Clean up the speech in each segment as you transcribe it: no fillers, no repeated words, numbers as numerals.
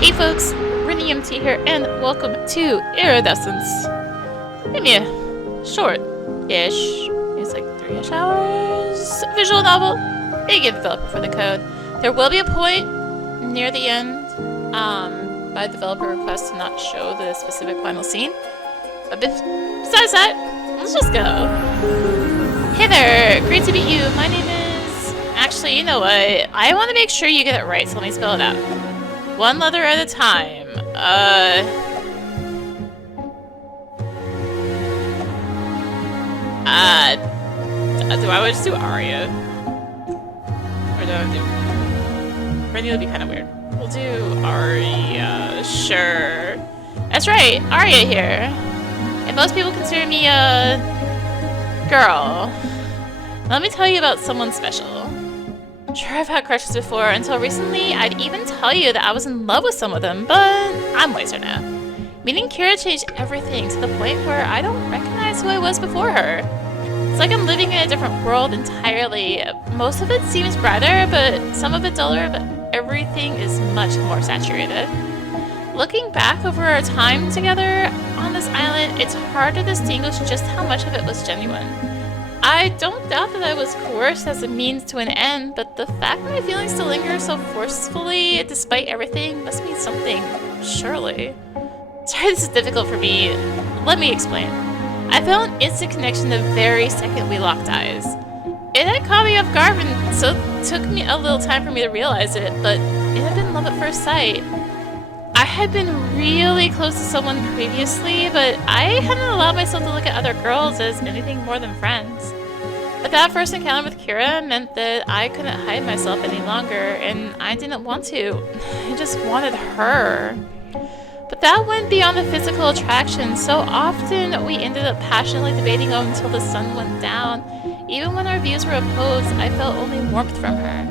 Hey folks, rinimt here, and welcome to Iridescence. Maybe a short-ish, it's like 3-ish hours visual novel. They give the developer for the code. There will be a point near the end by developer request to not show the specific final scene. But besides that, let's just go. Hey there, great to meet you. My name is... Actually, you know what? I want to make sure you get it right, so let me spell it out. One letter at a time. Do I just do Aria? Or do I do... Rennie would be kind of weird. We'll do Aria, sure. That's right, Aria here. And most people consider me a... girl. Let me tell you about someone special. Sure, I've had crushes before. Until recently, I'd even tell you that I was in love with some of them, but I'm wiser now. Meeting Kira changed everything to the point where I don't recognize who I was before her. It's like I'm living in a different world entirely. Most of it seems brighter, but some of it duller, but everything is much more saturated. Looking back over our time together on this island, it's hard to distinguish just how much of it was genuine. I don't doubt that I was coerced as a means to an end, but the fact that my feelings still linger so forcefully despite everything must mean something, surely. Sorry this is difficult for me. Let me explain. I felt an instant connection the very second we locked eyes. It had caught me off guard, and so it took me a little time for me to realize it, but it had been love at first sight. I had been really close to someone previously, but I hadn't allowed myself to look at other girls as anything more than friends. But that first encounter with Kira meant that I couldn't hide myself any longer, and I didn't want to. I just wanted her. But that went beyond the physical attraction. So often we ended up passionately debating until the sun went down. Even when our views were opposed, I felt only warmth from her.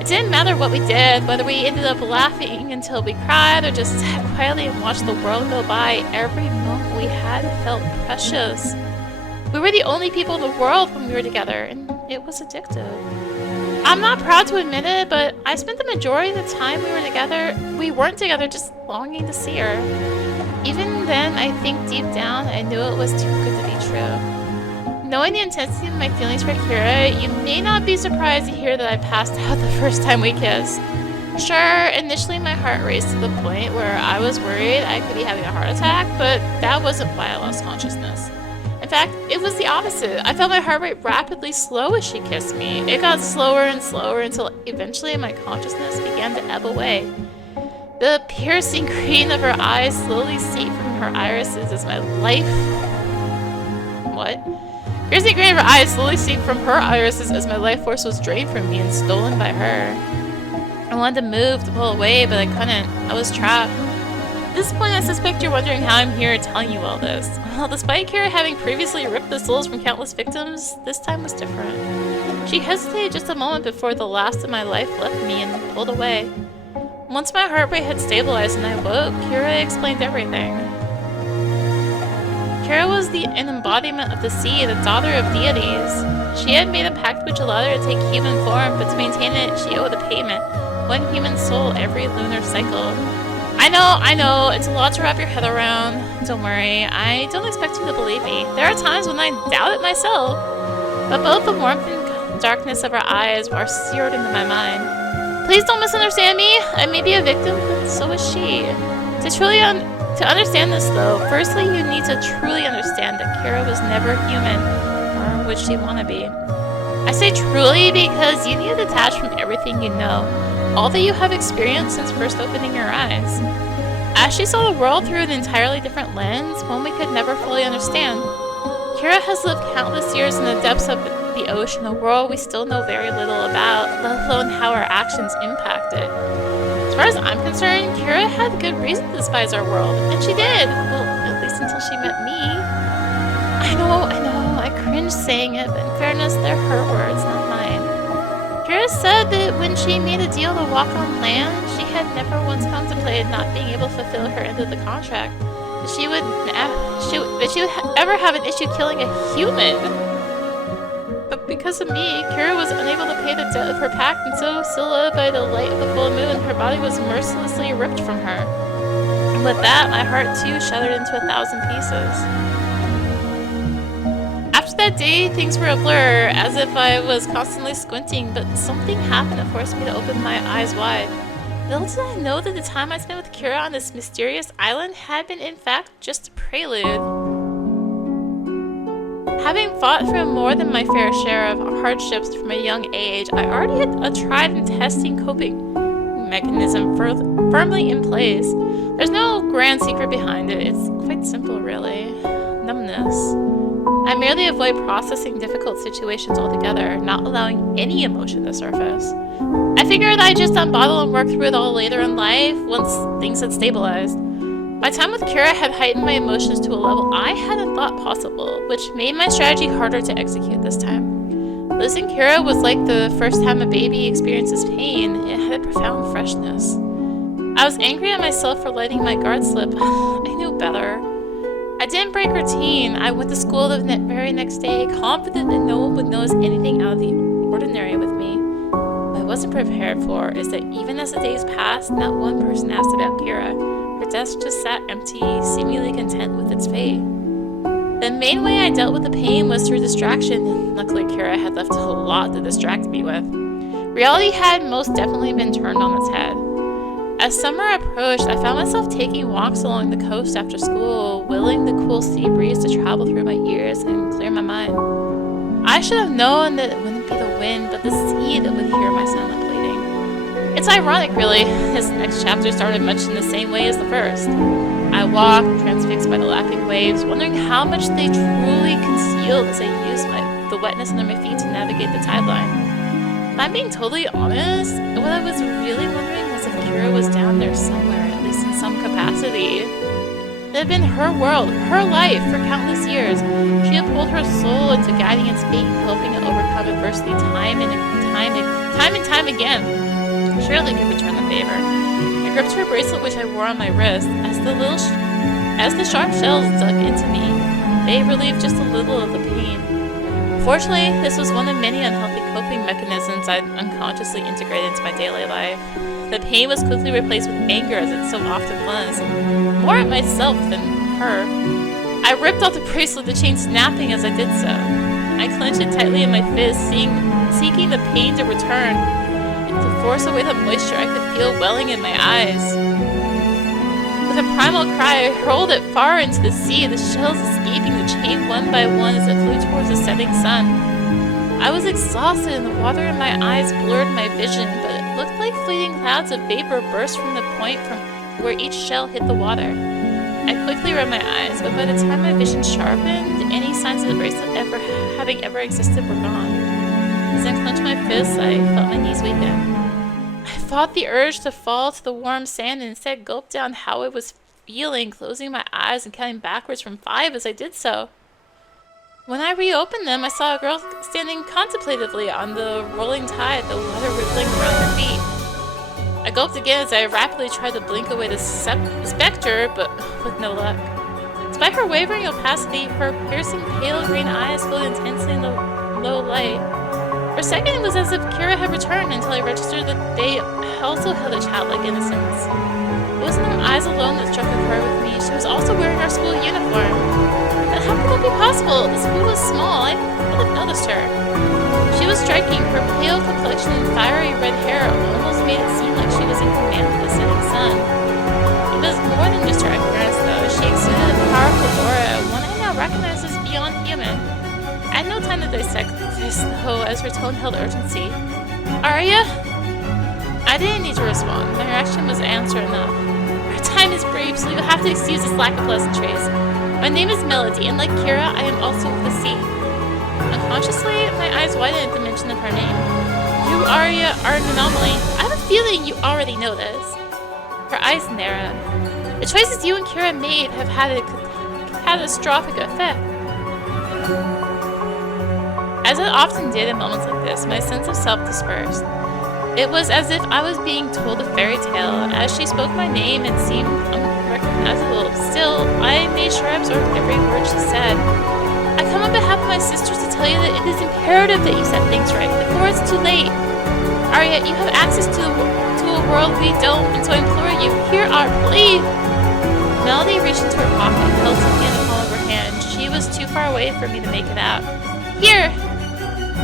It didn't matter what we did, whether we ended up laughing until we cried or just sat quietly and watched the world go by. Every moment we had felt precious. We were the only people in the world when we were together, and it was addictive. I'm not proud to admit it, but I spent the majority of the time we weren't together, just longing to see her. Even then, I think deep down, I knew it was too good to be true. Knowing the intensity of my feelings for Kira, you may not be surprised to hear that I passed out the first time we kissed. Sure, initially my heart raced to the point where I was worried I could be having a heart attack, but that wasn't why I lost consciousness. In fact, it was the opposite. I felt my heart rate rapidly slow as she kissed me. It got slower and slower until eventually my consciousness began to ebb away. The piercing green of her eyes slowly seeped from her irises as my life... What? Piercing green of her eyes slowly seeped from her irises as my life force was drained from me and stolen by her. I wanted to move, to pull away, but I couldn't. I was trapped. At this point, I suspect you're wondering how I'm here telling you all this. Well, despite Kira having previously ripped the souls from countless victims, this time was different. She hesitated just a moment before the last of my life left me and pulled away. Once my heart rate had stabilized and I woke, Kira explained everything. Kira was an embodiment of the sea, the daughter of deities. She had made a pact which allowed her to take human form, but to maintain it, she owed a payment. One human soul every lunar cycle. I know, it's a lot to wrap your head around. Don't worry, I don't expect you to believe me. There are times when I doubt it myself. But both the warmth and darkness of her eyes are seared into my mind. Please don't misunderstand me. I may be a victim, but so is she. To understand this though, firstly you need to truly understand that Kira was never human, or would she want to be. I say truly because you need to detach from everything you know. All that you have experienced since first opening your eyes. As she saw the world through an entirely different lens, one we could never fully understand. Kira has lived countless years in the depths of the ocean, a world we still know very little about, let alone how our actions impact it. As far as I'm concerned, Kira had good reason to despise our world, and she did. Well, at least until she met me. I know, I cringe saying it, but in fairness, they're her words, not mine. Kira said that when she made a deal to walk on land, she had never once contemplated not being able to fulfill her end of the contract. That she would ever have an issue killing a human. But Because of me, Kira was unable to pay the debt of her pact, and so, still led by the light of the full moon, her body was mercilessly ripped from her. And with that, my heart too shattered into 1,000 pieces. After that day, things were a blur, as if I was constantly squinting, but something happened that forced me to open my eyes wide. Little did I know that the time I spent with Kira on this mysterious island had been, in fact, just a prelude. Having fought through more than my fair share of hardships from a young age, I already had a tried and testing coping mechanism firmly in place. There's no grand secret behind it. It's quite simple, really. Numbness. I merely avoid processing difficult situations altogether, not allowing any emotion to surface. I figured I'd just unbottle and work through it all later in life, once things had stabilized. My time with Kira had heightened my emotions to a level I hadn't thought possible, which made my strategy harder to execute this time. Losing Kira was like the first time a baby experiences pain. It had a profound freshness. I was angry at myself for letting my guard slip. I knew better. I didn't break routine. I went to school the very next day, confident that no one would notice anything out of the ordinary with me. What I wasn't prepared for is that even as the days passed, not one person asked about Kira. Her desk just sat empty, seemingly content with its fate. The main way I dealt with the pain was through distraction, and luckily Kira had left a lot to distract me with. Reality had most definitely been turned on its head. As summer approached, I found myself taking walks along the coast after school, willing the cool sea breeze to travel through my ears and clear my mind. I should have known that it wouldn't be the wind, but the sea that would hear my silent pleading. It's ironic, really. This next chapter started much in the same way as the first. I walked, transfixed by the lapping waves, wondering how much they truly concealed as I used the wetness under my feet to navigate the tide line. If I'm being totally honest, what I was really wondering was if Kira was down there somewhere, at least in some capacity. It had been her world, her life, for countless years. She had pulled her soul into guiding its fate and helping it overcome adversity time and time again. Surely could return the favor. I gripped her bracelet, which I wore on my wrist, as the sharp shells dug into me. They relieved just a little of the pain. Fortunately, this was one of many unhealthy coping mechanisms I'd unconsciously integrated into my daily life. The pain was quickly replaced with anger, as it so often was, more at myself than her. I ripped off the bracelet, the chain snapping as I did so. I clenched it tightly in my fist, seeking the pain to return, to force away the moisture I could feel welling in my eyes. With a primal cry, I hurled it far into the sea, the shells escaping the chain one by one as it flew towards the setting sun. I was exhausted and the water in my eyes blurred my vision, but it looked like fleeting clouds of vapor burst from the point from where each shell hit the water. I quickly rubbed my eyes, but by the time my vision sharpened, any signs of the bracelet having ever existed were gone. As I clenched my fists, I felt my knees weaken. I fought the urge to fall to the warm sand and instead gulped down how I was feeling, closing my eyes and counting backwards from 5 as I did so. When I reopened them, I saw a girl standing contemplatively on the rolling tide, the water rippling around her feet. I gulped again as I rapidly tried to blink away the specter, but with no luck. Despite her wavering opacity, her piercing pale green eyes glowed intensely in the low light. For a second, it was as if Kira had returned until I registered that they also held a childlike innocence. It wasn't her eyes alone that struck a chord with me. She was also wearing our school uniform. But how could that be possible? The school was small. I would have noticed her. She was striking. Her pale complexion and fiery red hair almost made it seem like she was in command of the setting sun. It was more than just her appearance, though. She exuded a powerful aura, one I now recognize as beyond human. I had no time to dissect this, though, as her tone held urgency. Arya? I didn't need to respond. My reaction was answer enough. Our time is brief, so you'll have to excuse this lack of pleasantries. My name is Melody, and like Kira, I am also of the sea. Unconsciously, my eyes widened at the mention of her name. You, Arya, are an anomaly. I have a feeling you already know this. Her eyes narrowed. The choices you and Kira made have had a catastrophic effect. As it often did in moments like this, my sense of self dispersed. It was as if I was being told a fairy tale. As she spoke my name, it seemed unrecognizable. Still, I made sure I absorbed every word she said. I come on behalf of my sisters to tell you that it is imperative that you set things right before it's too late. Arya, you have access to a world we don't, and so I implore you, hear our plea. Melody reached into her pocket and held something in the palm of her hand. She was too far away for me to make it out. Here!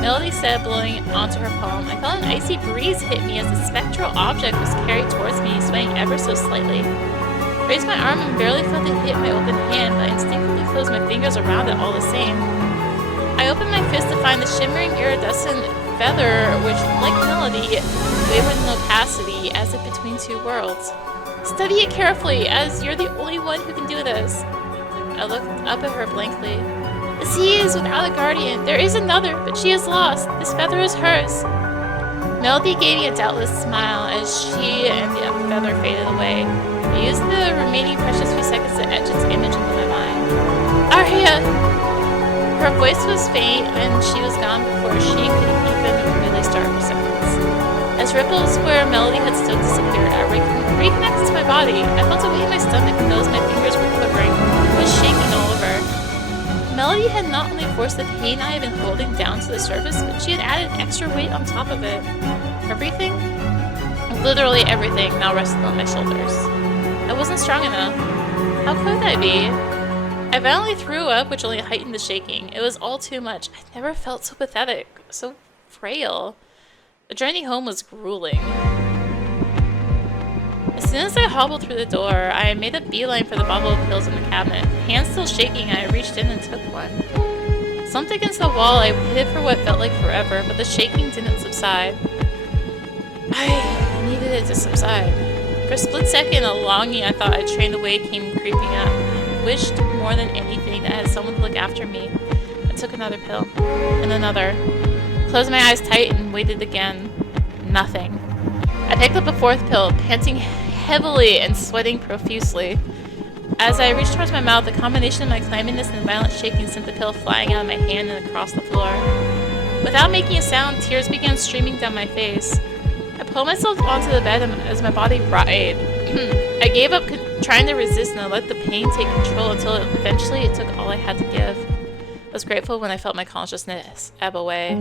Melody said, blowing onto her palm. I felt an icy breeze hit me as the spectral object was carried towards me, swaying ever so slightly. I raised my arm and barely felt it hit my open hand, but I instinctively closed my fingers around it all the same. I opened my fist to find the shimmering iridescent feather, which, like Melody, wavered in opacity as if between two worlds. Study it carefully, as you're the only one who can do this. I looked up at her blankly. The sea is without a guardian. There is another, but she is lost. This feather is hers. Melody gave me a doubtless smile as she and the feather faded away. I used the remaining precious few seconds to etch its image into my mind. Arya! Her voice was faint, and she was gone before she could even really start her sentence. As ripples where Melody had stood disappeared, I reconnected to my body. I felt a weight in my stomach and noticed my fingers were quivering. I was shaking all over. Melody had not only forced the pain I had been holding down to the surface, but she had added extra weight on top of it. Everything, literally everything, now rested on my shoulders. I wasn't strong enough. How could I be? I violently threw up, which only heightened the shaking. It was all too much. I never felt so pathetic, so frail. The journey home was grueling. As soon as I hobbled through the door, I made a beeline for the bottle of pills in the cabinet. Hands still shaking, I reached in and took one. Slumped against the wall, I hid for what felt like forever, but the shaking didn't subside. I needed it to subside. For a split second, a longing I thought I'd trained away came creeping up. I wished more than anything that I had someone to look after me. I took another pill, and another. Closed my eyes tight and waited again. Nothing. I picked up a fourth pill, panting heavily and sweating profusely. As I reached towards my mouth, the combination of my clamminess and violent shaking sent the pill flying out of my hand and across the floor. Without making a sound, tears began streaming down my face. I pulled myself onto the bed as my body writhed. I gave up trying to resist and I let the pain take control until eventually it took all I had to give. I was grateful when I felt my consciousness ebb away.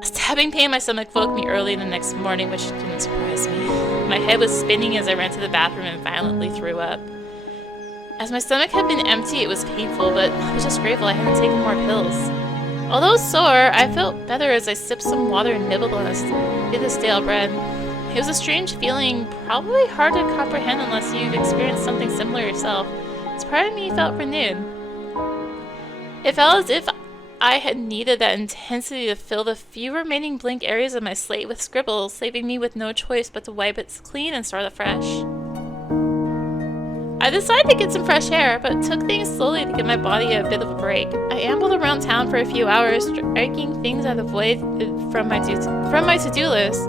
A stabbing pain in my stomach woke me early the next morning, which didn't surprise me. My head was spinning as I ran to the bathroom and violently threw up. As my stomach had been empty, it was painful, but I was just grateful I hadn't taken more pills. Although sore, I felt better as I sipped some water and nibbled on a bit of stale bread. It was a strange feeling, probably hard to comprehend unless you've experienced something similar yourself. This part of me felt renewed. It felt as if I had needed that intensity to fill the few remaining blank areas of my slate with scribbles, leaving me with no choice but to wipe it clean and start afresh. I decided to get some fresh air, but took things slowly to give my body a bit of a break. I ambled around town for a few hours, striking things I'd avoided from my to-do list.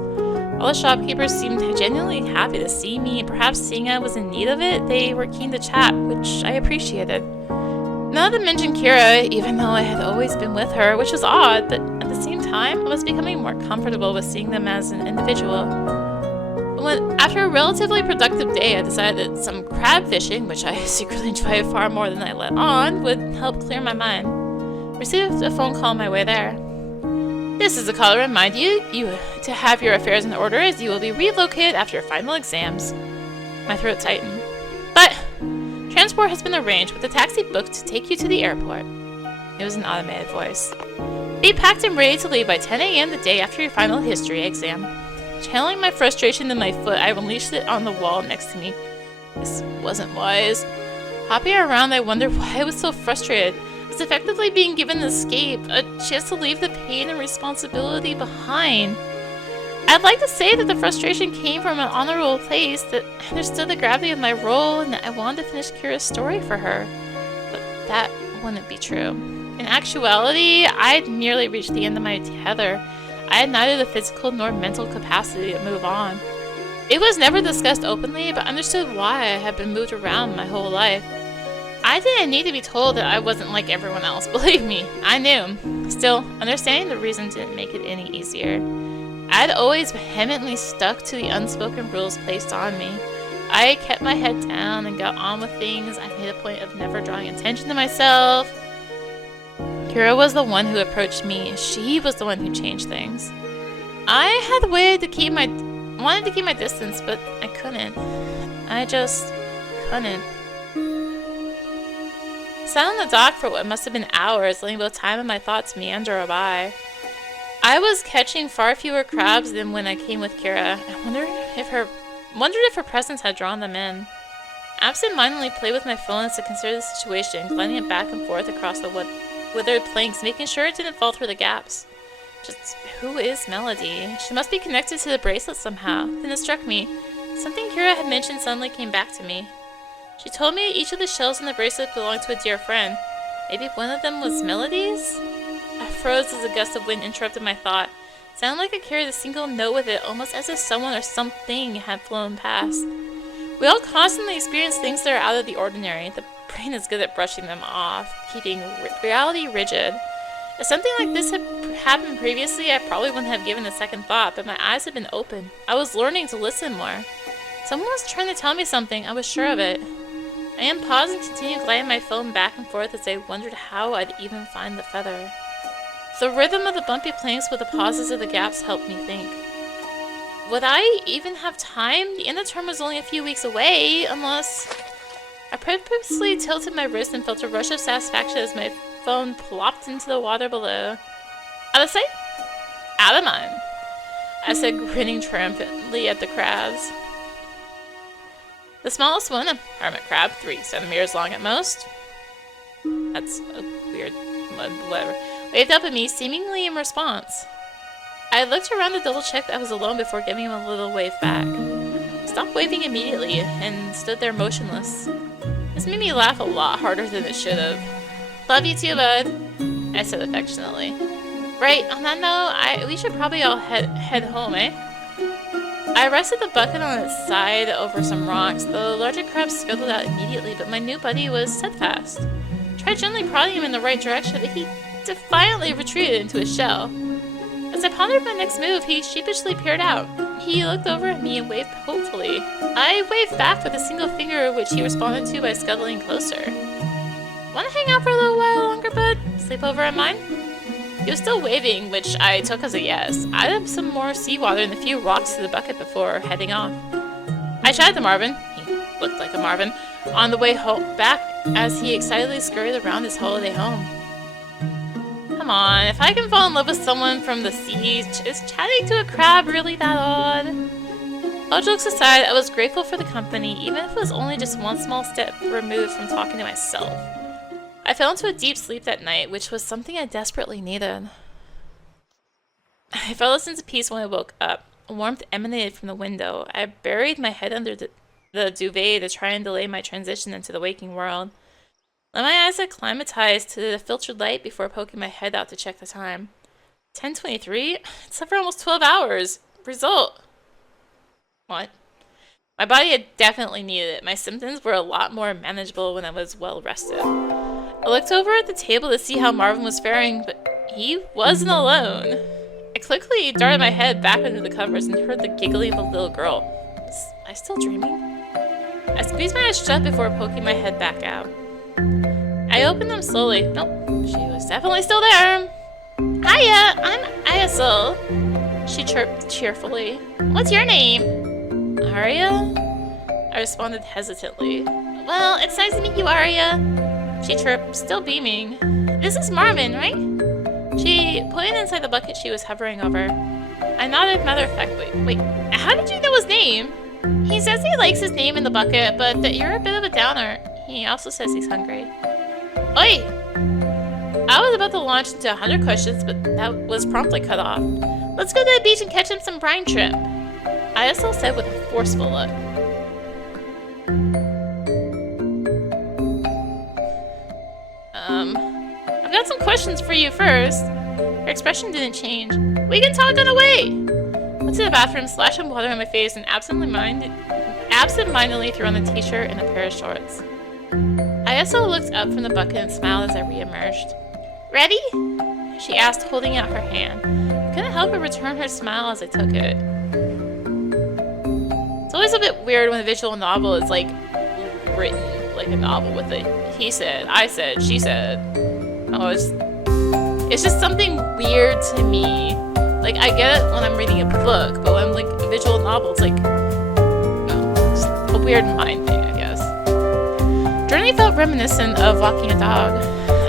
All the shopkeepers seemed genuinely happy to see me, and perhaps seeing I was in need of it, they were keen to chat, which I appreciated. None of them mentioned Kira, even though I had always been with her, which was odd, but at the same time, I was becoming more comfortable with seeing them as an individual. After a relatively productive day, I decided that some crab fishing, which I secretly enjoyed far more than I let on, would help clear my mind. I received a phone call on my way there. This is a call to remind you to have your affairs in order as you will be relocated after your final exams. My throat tightened. But transport has been arranged with a taxi booked to take you to the airport. It was an automated voice. Be packed and ready to leave by 10 a.m. the day after your final history exam. Channeling my frustration in my foot, I unleashed it on the wall next to me. This wasn't wise. Hopping around, I wondered why I was so frustrated. I was effectively being given an escape, a chance to leave the pain and responsibility behind. I'd like to say that the frustration came from an honorable place, that I understood the gravity of my role and that I wanted to finish Kira's story for her. But that wouldn't be true. In actuality, I'd merely reached the end of my tether. I had neither the physical nor mental capacity to move on. It was never discussed openly, but understood why I had been moved around my whole life. I didn't need to be told that I wasn't like everyone else, believe me, I knew. Still, understanding the reason didn't make it any easier. I'd always vehemently stuck to the unspoken rules placed on me. I kept my head down and got on with things. I made a point of never drawing attention to myself. Kira was the one who approached me. She was the one who changed things. I had wanted to keep my distance, but I couldn't. I just couldn't. Sat on the dock for what must have been hours, letting both time and my thoughts meander by. I was catching far fewer crabs than when I came with Kira. I wondered if her presence had drawn them in. Absent-mindedly played with my phone as to consider the situation, gliding it back and forth across the withered planks, making sure it didn't fall through the gaps. Just, who is Melody? She must be connected to the bracelet somehow. Then it struck me. Something Kira had mentioned suddenly came back to me. She told me each of the shells in the bracelet belonged to a dear friend. Maybe one of them was Melody's? I froze as a gust of wind interrupted my thought. It sounded like I carried a single note with it, almost as if someone or something had flown past. We all constantly experience things that are out of the ordinary. The brain is good at brushing them off, keeping reality rigid. If something like this had happened previously, I probably wouldn't have given a second thought, but my eyes had been open. I was learning to listen more. Someone was trying to tell me something, I was sure of it. I unpaused and continued gliding my phone back and forth as I wondered how I'd even find the feather. The rhythm of the bumpy planks with the pauses of the gaps helped me think. Would I even have time? The end of term was only a few weeks away, unless... I purposely tilted my wrist and felt a rush of satisfaction as my phone plopped into the water below. Out of sight? Out of mind, I said, grinning triumphantly at the crabs. The smallest one, a hermit crab, 3 centimeters long at most. That's a weird whatever. Waved up at me, seemingly in response. I looked around to double check that I was alone before giving him a little wave back. Stopped waving immediately and stood there motionless. This made me laugh a lot harder than it should have. Love you too, bud, I said affectionately. Right, on that note, we should probably all head home, eh? I rested the bucket on its side over some rocks. The larger crab scuttled out immediately, but my new buddy was steadfast. Tried gently prodding him in the right direction, but he defiantly retreated into his shell. As I pondered my next move, he sheepishly peered out. He looked over at me and waved hopefully. I waved back with a single finger, which he responded to by scuttling closer. Want to hang out for a little while longer, bud? Sleep over at mine? He was still waving, which I took as a yes. I added some more seawater and a few rocks to the bucket before heading off. I chatted to Marvin, he looked like a Marvin, on the way back as he excitedly scurried around his holiday home. Come on, if I can fall in love with someone from the sea, is chatting to a crab really that odd? All jokes aside, I was grateful for the company, even if it was only just one small step removed from talking to myself. I fell into a deep sleep that night, which was something I desperately needed. I fell into peace when I woke up. Warmth emanated from the window. I buried my head under the duvet to try and delay my transition into the waking world. Let my eyes acclimatize to the filtered light before poking my head out to check the time. 10:23? It's for almost 12 hours. Result. What? My body had definitely needed it. My symptoms were a lot more manageable when I was well rested. I looked over at the table to see how Marvin was faring, but he wasn't alone. I quickly darted my head back under the covers and heard the giggling of a little girl. Was I still dreaming? I squeezed my eyes shut before poking my head back out. I opened them slowly. Nope, she was definitely still there. Hiya, I'm Islet, she chirped cheerfully. What's your name? Aria? I responded hesitantly. Well, it's nice to meet you, Aria, she chirped, still beaming. This is Marvin, right? She put it inside the bucket she was hovering over. I nodded matter-of-factly. Wait, how did you know his name? He says he likes his name in the bucket, but that you're a bit of a downer. He also says he's hungry. Oi! I was about to launch into 100 questions, but that was promptly cut off. Let's go to the beach and catch him some brine shrimp, Islet said with a forceful look. I've got some questions for you first. Her expression didn't change. We can talk on the way! Went to the bathroom, splashed some water on my face, and absent-mindedly threw on a t-shirt and a pair of shorts. I also looked up from the bucket and smiled as I re-emerged. Ready? She asked, holding out her hand. I couldn't help but return her smile as I took it. It's always a bit weird when a visual novel is, like, written like a novel with a he said, I said, she said. Oh, it's It's just something weird to me. Like, I get it when I'm reading a book, but when I'm like a visual novel, it's like, no, it's a weird mind thing, I guess. Journey felt reminiscent of walking a dog.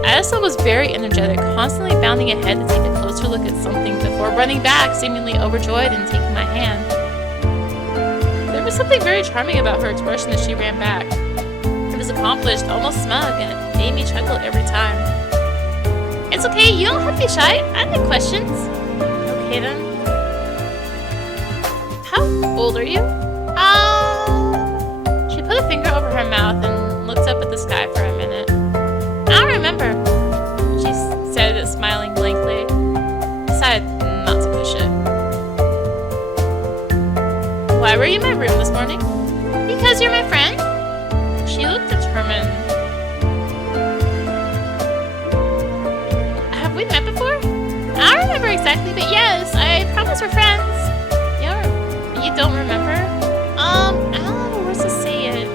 Alyssa was very energetic, constantly bounding ahead to take a closer look at something before running back, seemingly overjoyed and taking my hand. There was something very charming about her expression as she ran back. It was accomplished, almost smug, and it made me chuckle every time. It's okay, you don't have to be shy. I have questions. Okay then. How old are you? She put a finger over her mouth and looked up at the sky for a minute. I don't remember, she said, smiling blankly. Decided not to push it. Why were you in my room this morning? Because you're my friend. She looked determined. Have we met before? I don't remember exactly, but yes, I promise we're friends. You don't remember? I don't know where to say it.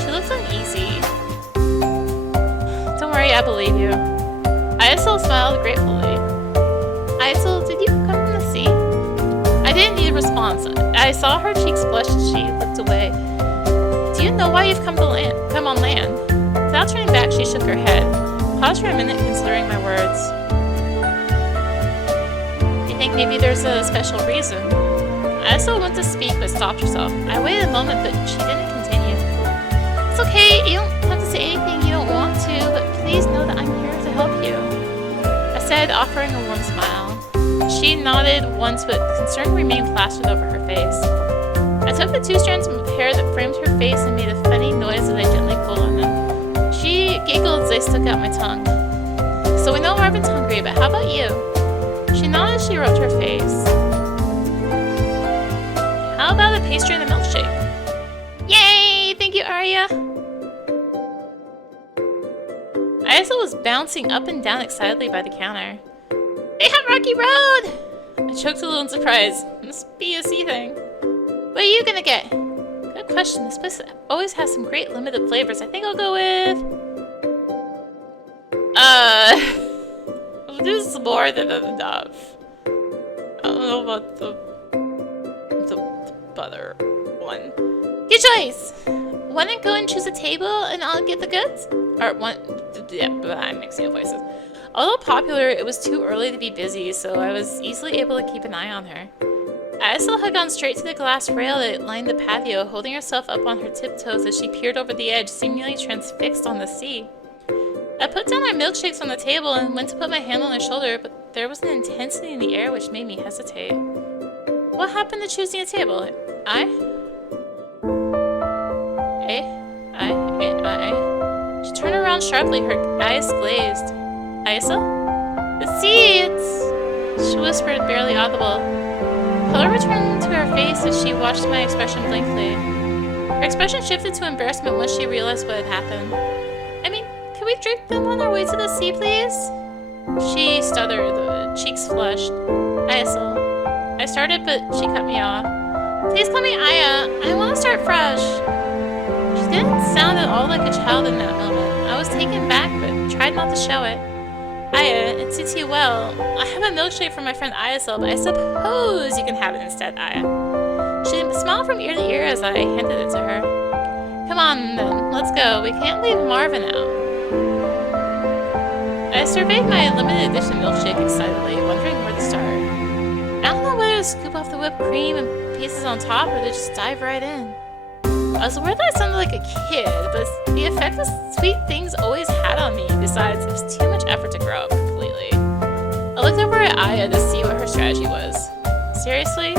She looked uneasy. Don't worry, I believe you. Isel smiled gratefully. Isel, did you come from the sea? I didn't need a response. I saw her cheeks flush as she looked away. Do you know why you've come on land? Without turning back, she shook her head. Paused for a minute, considering my words. You think maybe there's a special reason? Isel went to speak, but stopped herself. I waited a moment, but she didn't continue. It's okay, you don't have to say anything you don't want to, but please know that I'm here to help you. I said, offering a warm smile. She nodded once, but concern remained plastered over her face. I took the 2 strands of hair that framed her face and made a funny noise as I gently pulled on them. She giggled as I stuck out my tongue. So we know Marvin's hungry, but how about you? She nodded as she rubbed her face. How about a pastry and a milkshake? Yay! Thank you, Arya! Isel was bouncing up and down excitedly by the counter. They have Rocky Road! I choked a little in surprise. Must be a sea thing. What are you gonna get? Good question. This place always has some great limited flavors. I think I'll go with... this is more than enough. I don't know about the butter one. Good choice! Wanna go and choose a table and I'll get the goods? Or one... Yeah, but I'm mixing up voices. Although popular, it was too early to be busy, so I was easily able to keep an eye on her. Isel had gone straight to the glass rail that lined the patio, holding herself up on her tiptoes as she peered over the edge, seemingly transfixed on the sea. I put down our milkshakes on the table and went to put my hand on her shoulder, but there was an intensity in the air which made me hesitate. What happened to choosing a table? She turned around sharply, her eyes glazed. Isel? The seeds! She whispered, barely audible. Color returned to her face as she watched my expression blankly. Her expression shifted to embarrassment once she realized what had happened. I mean, can we drink them on our way to the sea, please? She stuttered, the cheeks flushed. Isel. I started, but she cut me off. Please call me Aya. I want to start fresh. She didn't sound at all like a child in that moment. I was taken back, but tried not to show it. Aya, it suits you well. I have a milkshake from my friend Isel, but I suppose you can have it instead, Aya. She smiled from ear to ear as I handed it to her. Come on, then. Let's go. We can't leave Marvin out. I surveyed my limited edition milkshake excitedly, wondering where to start. I don't know whether to scoop off the whipped cream and pieces on top or to just dive right in. I was aware that I sounded like a kid, but the effect the sweet things always had on me. Besides, it was too much effort to grow up completely. I looked over at Aya to see what her strategy was. Seriously?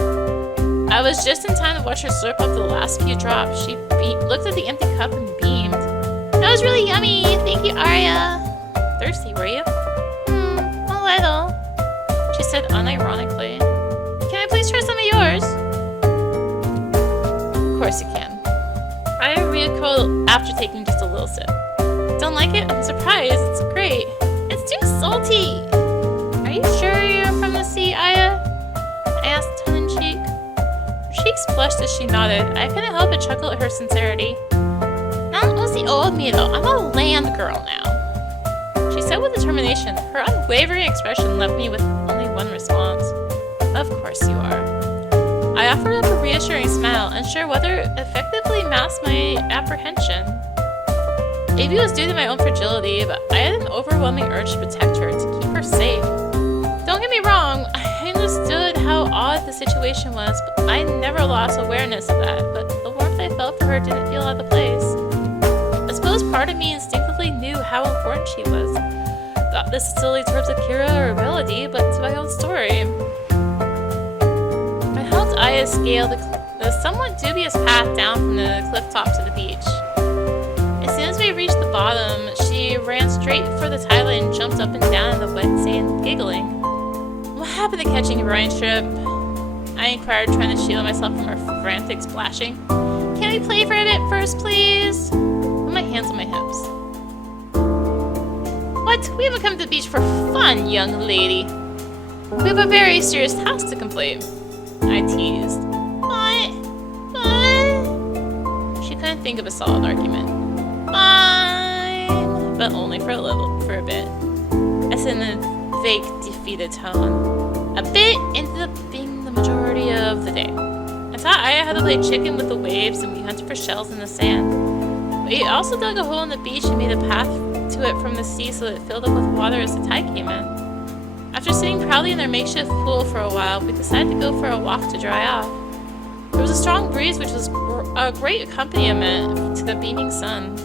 I was just in time to watch her slurp up the last few drops. She looked at the empty cup and beamed. That was really yummy! Thank you, Arya! Thirsty, were you? A little. She said unironically. Can I please try some of yours? Of course you can. I recoiled after taking just a little sip. Don't like it? I'm surprised. It's great. It's too salty. Are you sure you're from the sea, Aya? I asked tongue-in-cheek. Her cheeks flushed as she nodded. I couldn't help but chuckle at her sincerity. Not was the old me, though. I'm a land girl now. She said with determination. Her unwavering expression left me with only one response. Of course you are. I offered up a reassuring smile, unsure whether it effectively masked my apprehension. Maybe it was due to my own fragility, but I had an overwhelming urge to protect her, to keep her safe. Don't get me wrong, I understood how odd the situation was, but I never lost awareness of that. But the warmth I felt for her didn't feel out of place. I suppose part of me instinctively knew how important she was. Not necessarily towards Akira or ability, but to my own story. I helped Aya scale the somewhat dubious path down from the cliff top to the beach. As soon as we reached the bottom, she ran straight for the tide and jumped up and down in the wet sand, giggling. What happened to catching a brine shrimp? I inquired, trying to shield myself from her frantic splashing. Can we play for a bit first, please? With my hands on my hips. What? We haven't come to the beach for fun, young lady. We have a very serious task to complete. I teased. What? She couldn't think of a solid argument. Fine, but only for a bit. I said in a vague, defeated tone. A bit ended up being the majority of the day. I taught Aya how to play chicken with the waves, and we hunted for shells in the sand. We also dug a hole in the beach and made a path to it from the sea so that it filled up with water as the tide came in. After sitting proudly in their makeshift pool for a while, we decided to go for a walk to dry off. There was a strong breeze, which was a great accompaniment to the beaming sun.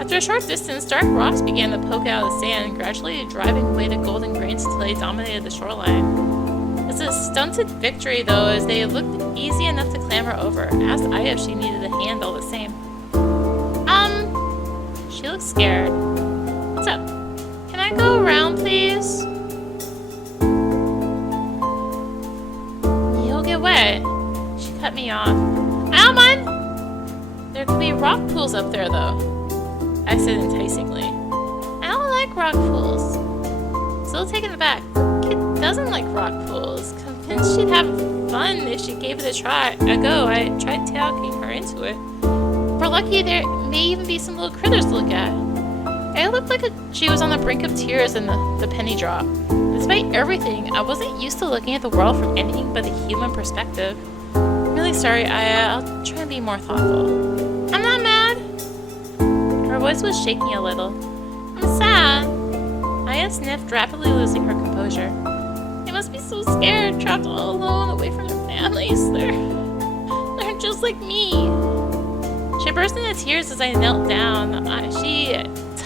After a short distance, dark rocks began to poke out of the sand, gradually driving away the golden grains until they dominated the shoreline. It was a stunted victory, though, as they looked easy enough to clamber over. I asked Aya if she needed a hand all the same. She looked scared. What's up? Can I go around, please? You'll get wet. She cut me off. Almond! There could be rock pools up there, though. I said enticingly. I don't like rock pools. Still taken aback. Kid doesn't like rock pools. Convinced she'd have fun if she gave it a go. I tried talking her into it. If we're lucky, there may even be some little critters to look at. I looked like she was on the brink of tears in the penny drop. Despite everything, I wasn't used to looking at the world from anything but a human perspective. I'm really sorry, Aya. I'll try and be more thoughtful. I'm not mad. Her voice was shaking a little. I'm sad. Aya sniffed, rapidly losing her composure. They must be so scared, trapped all alone, away from their families. They're just like me. She burst into tears as I knelt down. She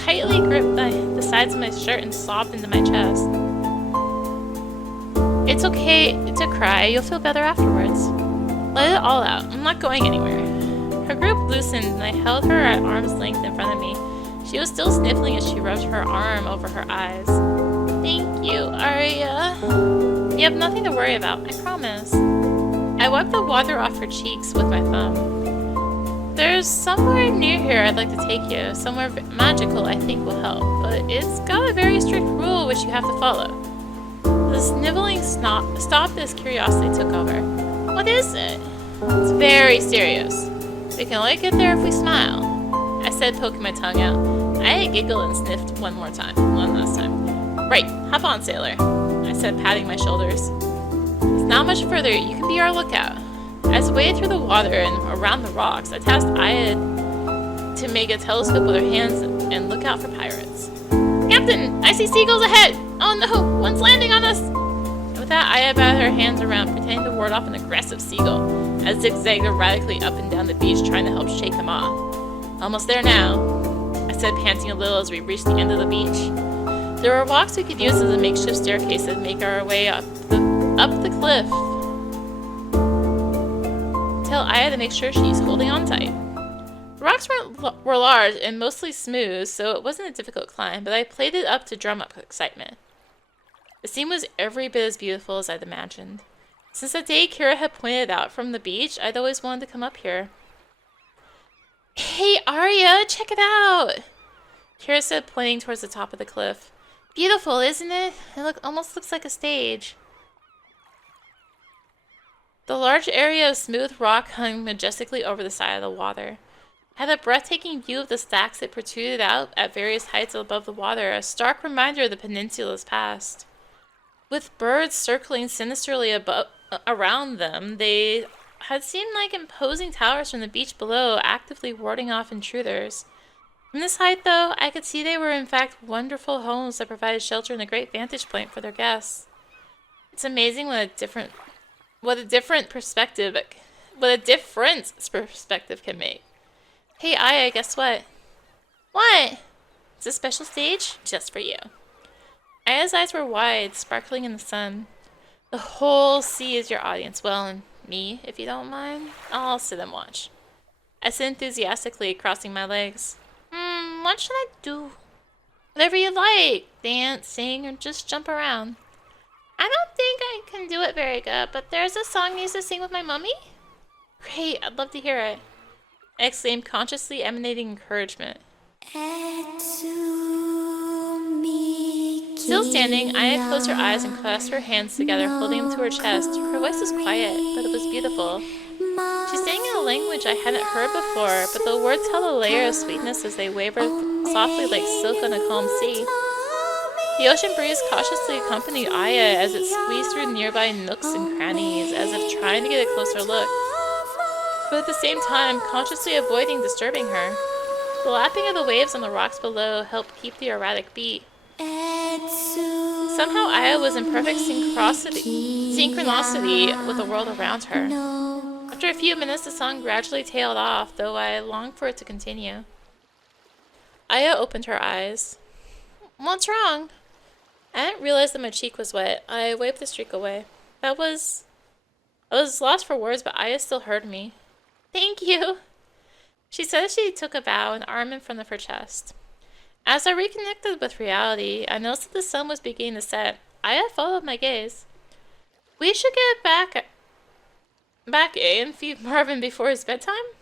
tightly gripped the sides of my shirt and sobbed into my chest. It's okay to cry. You'll feel better afterwards. Let it all out. I'm not going anywhere. Her grip loosened, and I held her at arm's length in front of me. She was still sniffling as she rubbed her arm over her eyes. Thank you, Arya. You have nothing to worry about, I promise. I wiped the water off her cheeks with my thumb. There's somewhere near here I'd like to take you. Somewhere magical I think will help, but it's got a very strict rule which you have to follow. The sniveling stopped as curiosity took over. What is it? It's very serious. We can only get there if we smile, I said, poking my tongue out. I giggled and sniffed one last time. Right, hop on, sailor, I said, patting my shoulders. It's not much further. You can be our lookout. As I waded through the water and around the rocks, I tasked Aya to make a telescope with her hands and look out for pirates. Captain, I see seagulls ahead! Oh no, one's landing on us! And with that, Aya batted her hands around, pretending to ward off an aggressive seagull, as zigzagged erratically up and down the beach, trying to help shake him off. Almost there now, I said, panting a little as we reached the end of the beach. There were walks we could use as a makeshift staircase to make our way up the cliff. Tell Aya to make sure she's holding on tight. The rocks were large and mostly smooth, so it wasn't a difficult climb, but I played it up to drum up excitement. The scene was every bit as beautiful as I'd imagined. Since the day Kira had pointed out from the beach, I'd always wanted to come up here. Hey, Arya, check it out! Kira said, pointing towards the top of the cliff. Beautiful, isn't it? It almost looks like a stage. The large area of smooth rock hung majestically over the side of the water. I had a breathtaking view of the stacks that protruded out at various heights above the water, a stark reminder of the peninsula's past. With birds circling sinisterly around them, they had seemed like imposing towers from the beach below, actively warding off intruders. From this height, though, I could see they were in fact wonderful homes that provided shelter and a great vantage point for their guests. It's amazing what a different perspective can make. Hey, Aya, guess what? What? It's a special stage just for you. Aya's eyes were wide, sparkling in the sun. The whole sea is your audience. Well, and me, if you don't mind. I'll sit and watch. I said enthusiastically, crossing my legs. What should I do? Whatever you like. Dance, sing, or just jump around. I don't think I can do it very good, but there's a song I used to sing with my mummy. Great, I'd love to hear it. I exclaimed, consciously emanating encouragement. Still standing, Aya closed her eyes and clasped her hands together, holding them to her chest. Her voice was quiet, but it was beautiful. She sang in a language I hadn't heard before, but the words held a layer of sweetness as they wavered softly like silk on a calm sea. The ocean breeze cautiously accompanied Aya as it squeezed through nearby nooks and crannies, as if trying to get a closer look, but at the same time consciously avoiding disturbing her. The lapping of the waves on the rocks below helped keep the erratic beat. Somehow Aya was in perfect synchronicity with the world around her. After a few minutes, the song gradually tailed off, though I longed for it to continue. Aya opened her eyes. What's wrong? I didn't realize that my cheek was wet. I wiped the streak away. I was lost for words, but Aya still heard me. Thank you. She said as she took a bow, an arm in front of her chest. As I reconnected with reality, I noticed that the sun was beginning to set. Aya followed my gaze. We should get back and feed Marvin before his bedtime?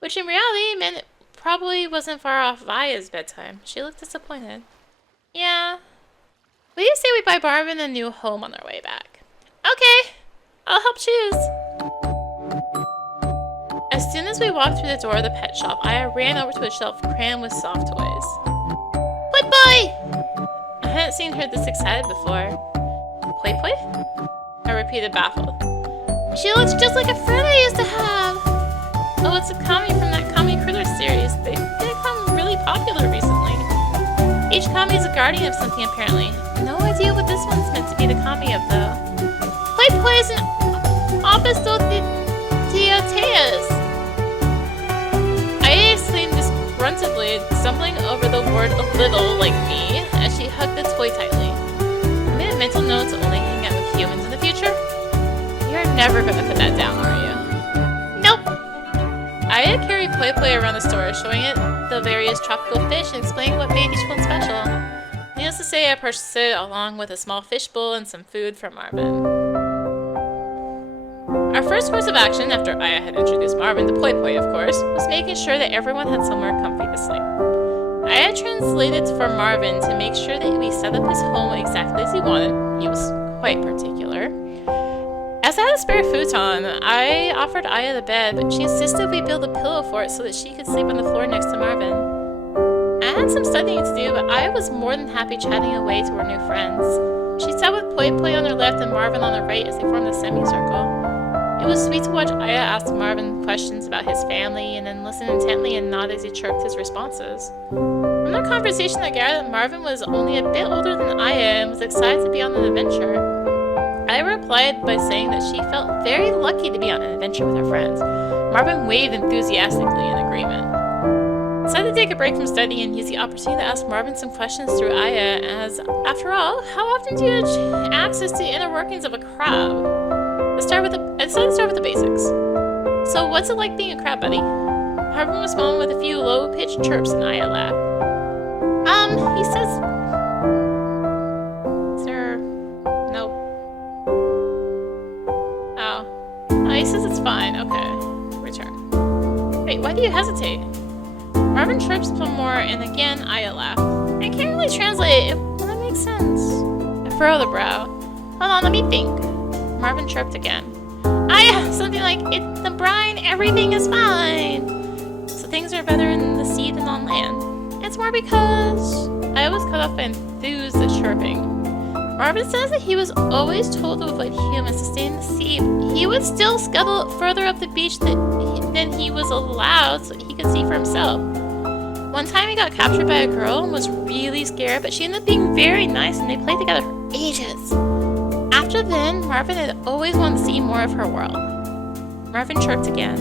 Which in reality meant it probably wasn't far off Aya's bedtime. She looked disappointed. Yeah. What do you say we buy Marvin a new home on our way back? Okay. I'll help choose. As soon as we walked through the door of the pet shop, Aya ran over to a shelf crammed with soft toys. Poi Poi! I hadn't seen her this excited before. Poi Poi? I repeated, baffled. She looks just like a friend I used to have! Oh, it's a Kami from that Kami Critter series. They've become really popular recently. Each Kami is a guardian of something, apparently. No idea what this one's meant to be the Kami of, though. Poi Poi is an Opistotioteus! I exclaimed disgruntledly, stumbling over the word a little, like me, as she hugged the toy tightly. I made a mental note to only hang out with humans in the future. You're never gonna put that down, are you? Nope! Aya carried Poi Poi around the store, showing it the various tropical fish and explaining what made each one special. Needless to say, I purchased it along with a small fishbowl and some food for Marvin. Our first course of action, after Aya had introduced Marvin to Poi Poi, of course, was making sure that everyone had somewhere comfy to sleep. Aya translated for Marvin to make sure that we set up his home exactly as he wanted. He was quite particular. As I had a spare futon, I offered Aya the bed, but she insisted we build a pillow for it so that she could sleep on the floor next to Marvin. I had some studying to do, but Aya was more than happy chatting away to her new friends. She sat with Poi Poi on her left and Marvin on her right as they formed a semicircle. It was sweet to watch Aya ask Marvin questions about his family and then listen intently and nod as he chirped his responses. From their conversation, I gathered that Marvin was only a bit older than Aya and was excited to be on an adventure. Aya replied by saying that she felt very lucky to be on an adventure with her friends. Marvin waved enthusiastically in agreement. I decided to take a break from studying and use the opportunity to ask Marvin some questions through Aya, as, after all, how often do you have access to the inner workings of a crab? I decided to start with the basics. So, what's it like being a crab buddy? Marvin responded with a few low-pitched chirps and Aya laughed. He says... Sir... Nope. Oh. He says it's fine. Okay. Return. Wait, why do you hesitate? Marvin chirped some more, and again, Aya laughed. I can't really translate it. Well, that makes sense. I furrowed a brow. Hold on, let me think. Marvin chirped again. Aya! Something like, it's the brine, everything is fine! So things because I was cut off by enthused chirping. Marvin says that he was always told to avoid humans to stay in the sea. He would still scuttle further up the beach than he was allowed so he could see for himself. One time he got captured by a girl and was really scared, but she ended up being very nice and they played together for ages. After then, Marvin had always wanted to see more of her world. Marvin chirped again.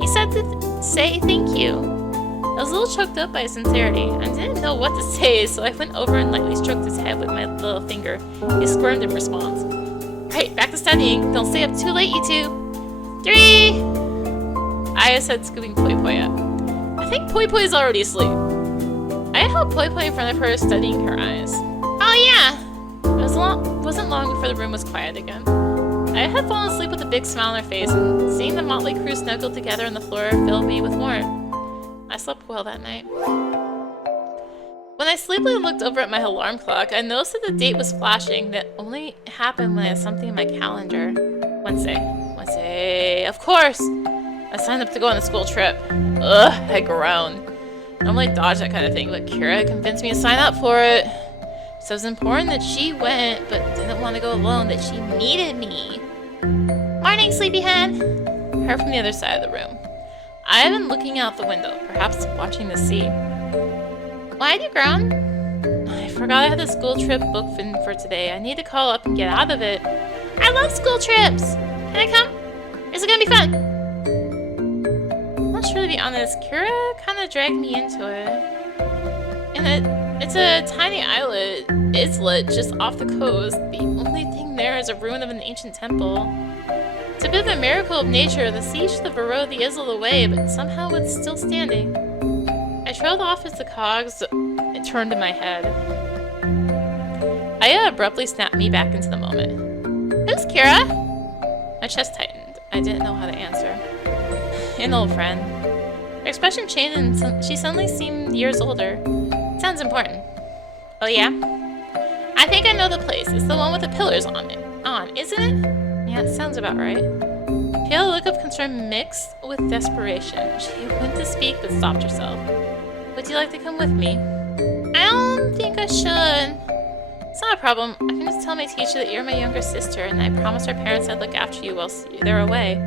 He said to say thank you. I was a little choked up by his sincerity. I didn't know what to say, so I went over and lightly stroked his head with my little finger. He squirmed in response. Right, back to studying. Don't stay up too late, you two. 3! Aya said, scooping Poi Poi up. I think Poi Poi is already asleep. I held Poi Poi in front of her, studying her eyes. Oh yeah! It wasn't long before the room was quiet again. I had fallen asleep with a big smile on her face, and seeing the motley crew snuggled together on the floor filled me with warmth. I slept well that night. When I sleepily looked over at my alarm clock, I noticed that the date was flashing. That only happened when I had something in my calendar. Wednesday, of course! I signed up to go on a school trip. Ugh, I groaned. I normally dodge that kind of thing, but Kira convinced me to sign up for it. So it was important that she went, but didn't want to go alone, that she needed me. Morning, sleepyhead! Heard from the other side of the room. I had been looking out the window, perhaps watching the sea. Why had you grown? I forgot I had a school trip booked for today. I need to call up and get out of it. I love school trips! Can I come? Is it gonna be fun? I'm not sure, to be honest. Kira kind of dragged me into it. And it's a tiny islet just off the coast. The only thing there is a ruin of an ancient temple. It's a bit of a miracle of nature. The sea should have eroded the islet away, but somehow it's still standing. I trailed off as the cogs turned in my head. Aya abruptly snapped me back into the moment. Who's Kira? My chest tightened. I didn't know how to answer. An old friend. Her expression changed and she suddenly seemed years older. Sounds important. Oh yeah? I think I know the place. It's the one with the pillars on it, isn't it? Yeah, it sounds about right. She had a look of concern mixed with desperation. She went to speak but stopped herself. Would you like to come with me? I don't think I should. It's not a problem. I can just tell my teacher that you're my younger sister and I promised our parents I'd look after you while they're away.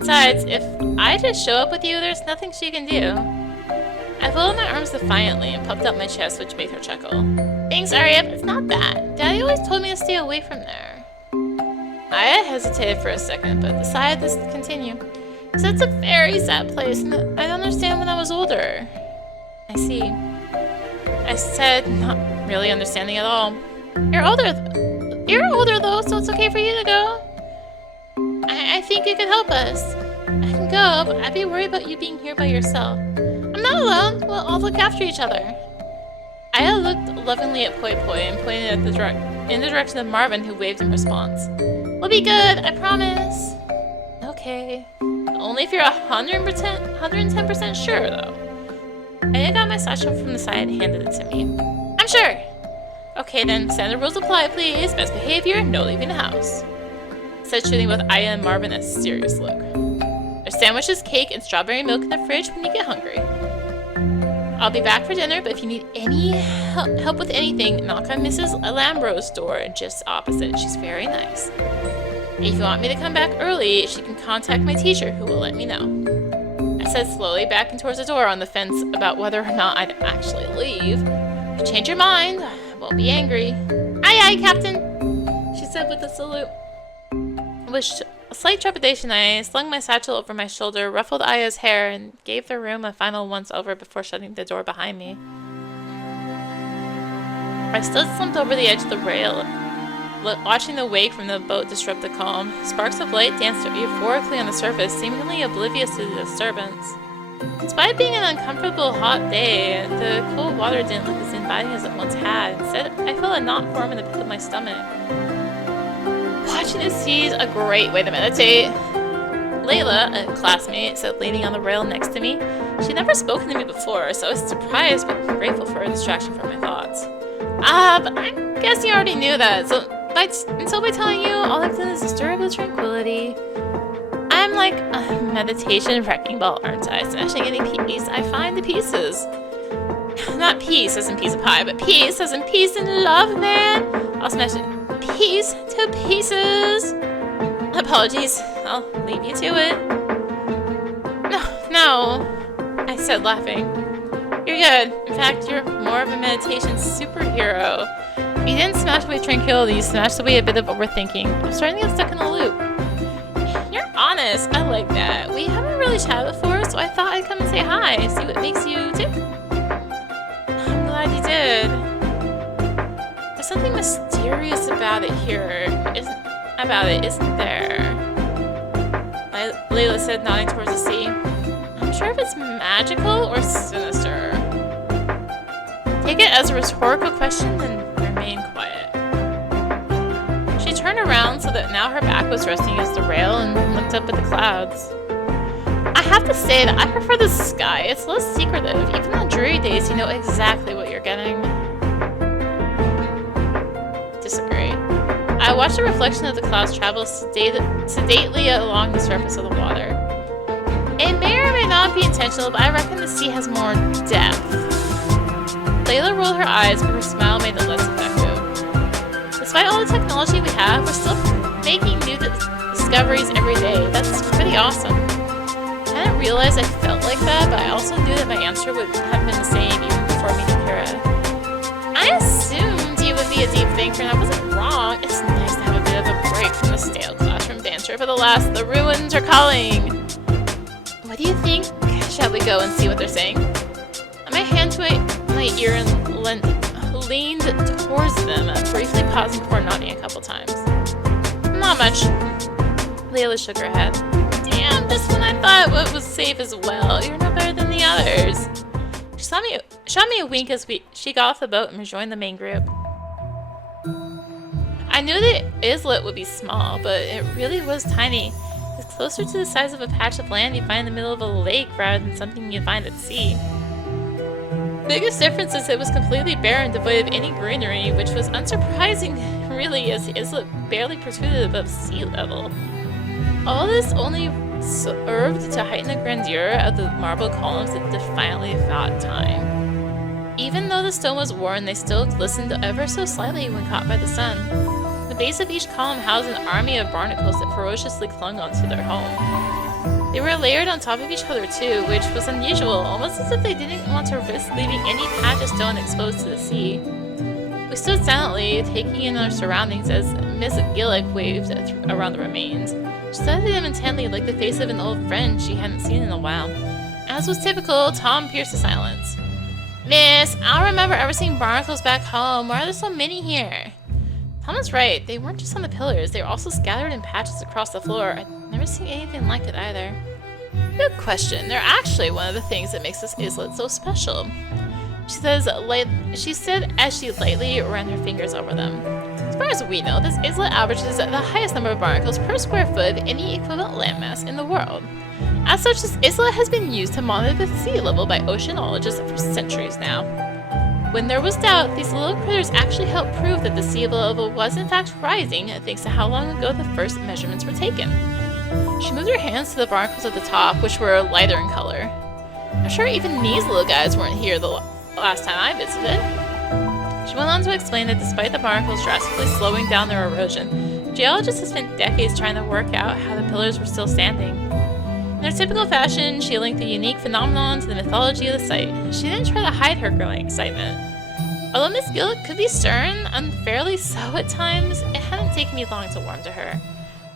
Besides, if I just show up with you, there's nothing she can do. I folded my arms defiantly and puffed out my chest, which made her chuckle. Thanks, Arya, but it's not that. Daddy always told me to stay away from there. I hesitated for a second, but decided to continue. He said it's a very sad place, and I'd understand when I was older. I see. I said, not really understanding at all. You're older though, so it's okay for you to go. I think you could help us. I can go, but I'd be worried about you being here by yourself. I'm not alone. We'll all look after each other. I looked lovingly at Poi Poi and pointed in the direction of Marvin, who waved in response. We'll be good, I promise. Okay. Only if you're 110% sure, though. I got my satchel from the side and handed it to me. I'm sure. Okay then, standard rules apply, please. Best behavior, no leaving the house. Said, shooting with Aya and Marvin a serious look. There's sandwiches, cake, and strawberry milk in the fridge when you get hungry. I'll be back for dinner, but if you need any help with anything, knock on Mrs. Alambro's door just opposite. She's very nice. If you want me to come back early, she can contact my teacher, who will let me know. I said slowly, backing towards the door, on the fence about whether or not I'd actually leave. If you change your mind, I won't be angry. Aye aye, Captain, she said with a salute. With a slight trepidation, I slung my satchel over my shoulder, ruffled Aya's hair, and gave the room a final once-over before shutting the door behind me. I stood slumped over the edge of the rail, watching the wake from the boat disrupt the calm. Sparks of light danced euphorically on the surface, seemingly oblivious to the disturbance. Despite being an uncomfortable hot day, the cold water didn't look as inviting as it once had. Instead, I felt a knot form in the pit of my stomach. Watching the sea is a great way to meditate. Layla, a classmate, sat leaning on the rail next to me. She'd never spoken to me before, so I was surprised but grateful for a distraction from my thoughts. But I guess you already knew that, so by telling you, all I've done is disturb the tranquility. I'm like a meditation wrecking ball, aren't I? Smashing any piece I find the pieces. Not peace as in piece of pie, but peace as in peace and love, man. I'll smash it. Piece to pieces. Apologies. I'll leave you to it. No, I said, laughing. You're good. In fact, you're more of a meditation superhero. You didn't smash away tranquility, you smashed away a bit of overthinking. I'm starting to get stuck in a loop. You're honest. I like that. We haven't really chatted before, so I thought I'd come and say hi, see what makes you tick. I'm glad you did. There's something mysterious about it here. Isn't there? Layla said, nodding towards the sea. I'm sure if it's magical or sinister. Take it as a rhetorical question, then remain quiet. She turned around so that now her back was resting against the rail and looked up at the clouds. I have to say that I prefer the sky. It's less secretive. Even on dreary days, you know exactly what you're getting. Disagree. I watched the reflection of the clouds travel sedately along the surface of the water. It may or may not be intentional, but I reckon the sea has more depth. Layla rolled her eyes, but her smile made it less effective. Despite all the technology we have, we're still making new discoveries every day. That's pretty awesome. I didn't realize I felt like that, but I also knew that my answer would have been the same even before meeting Kira. I assumed you would be a deep thinker, and I wasn't wrong. It's nice to have a bit of a break from the stale classroom banter, but alas, the ruins are calling. What do you think? Shall we go and see what they're saying? My hand to my ear and leaned towards them, briefly pausing before nodding a couple times. Not much. Layla shook her head. Damn, this one I thought was safe as well. You're no better than the others. She shot me a wink as she got off the boat and rejoined the main group. I knew the islet would be small, but it really was tiny. It's closer to the size of a patch of land you find in the middle of a lake rather than something you find at sea. The biggest difference is it was completely bare and devoid of any greenery, which was unsurprising really, as the islet barely protruded above sea level. All this only served to heighten the grandeur of the marble columns that defiantly fought time. Even though the stone was worn, they still glistened ever so slightly when caught by the sun. The base of each column housed an army of barnacles that ferociously clung onto their home. They were layered on top of each other too, which was unusual, almost as if they didn't want to risk leaving any patch of stone exposed to the sea. We stood silently, taking in our surroundings as Miss Gillick waved around the remains. She studied them intently like the face of an old friend she hadn't seen in a while. As was typical, Tom pierced the silence. Miss, I don't remember ever seeing barnacles back home. Why are there so many here? Tom was right. They weren't just on the pillars. They were also scattered in patches across the floor. I'd never seen anything like it either. Good question. They're actually one of the things that makes this islet so special. She said as she lightly ran her fingers over them. As far as we know, this islet averages the highest number of barnacles per square foot of any equivalent landmass in the world. As such, this islet has been used to monitor the sea level by oceanologists for centuries now. When there was doubt, these little critters actually helped prove that the sea level was in fact rising thanks to how long ago the first measurements were taken. She moved her hands to the barnacles at the top, which were lighter in color. I'm sure even these little guys weren't here the last time I visited. She went on to explain that despite the barnacles drastically slowing down their erosion, geologists have spent decades trying to work out how the pillars were still standing. In her typical fashion, she linked the unique phenomenon to the mythology of the site. She didn't try to hide her growing excitement. Although Miss Gillick could be stern, unfairly so at times, it hadn't taken me long to warm to her.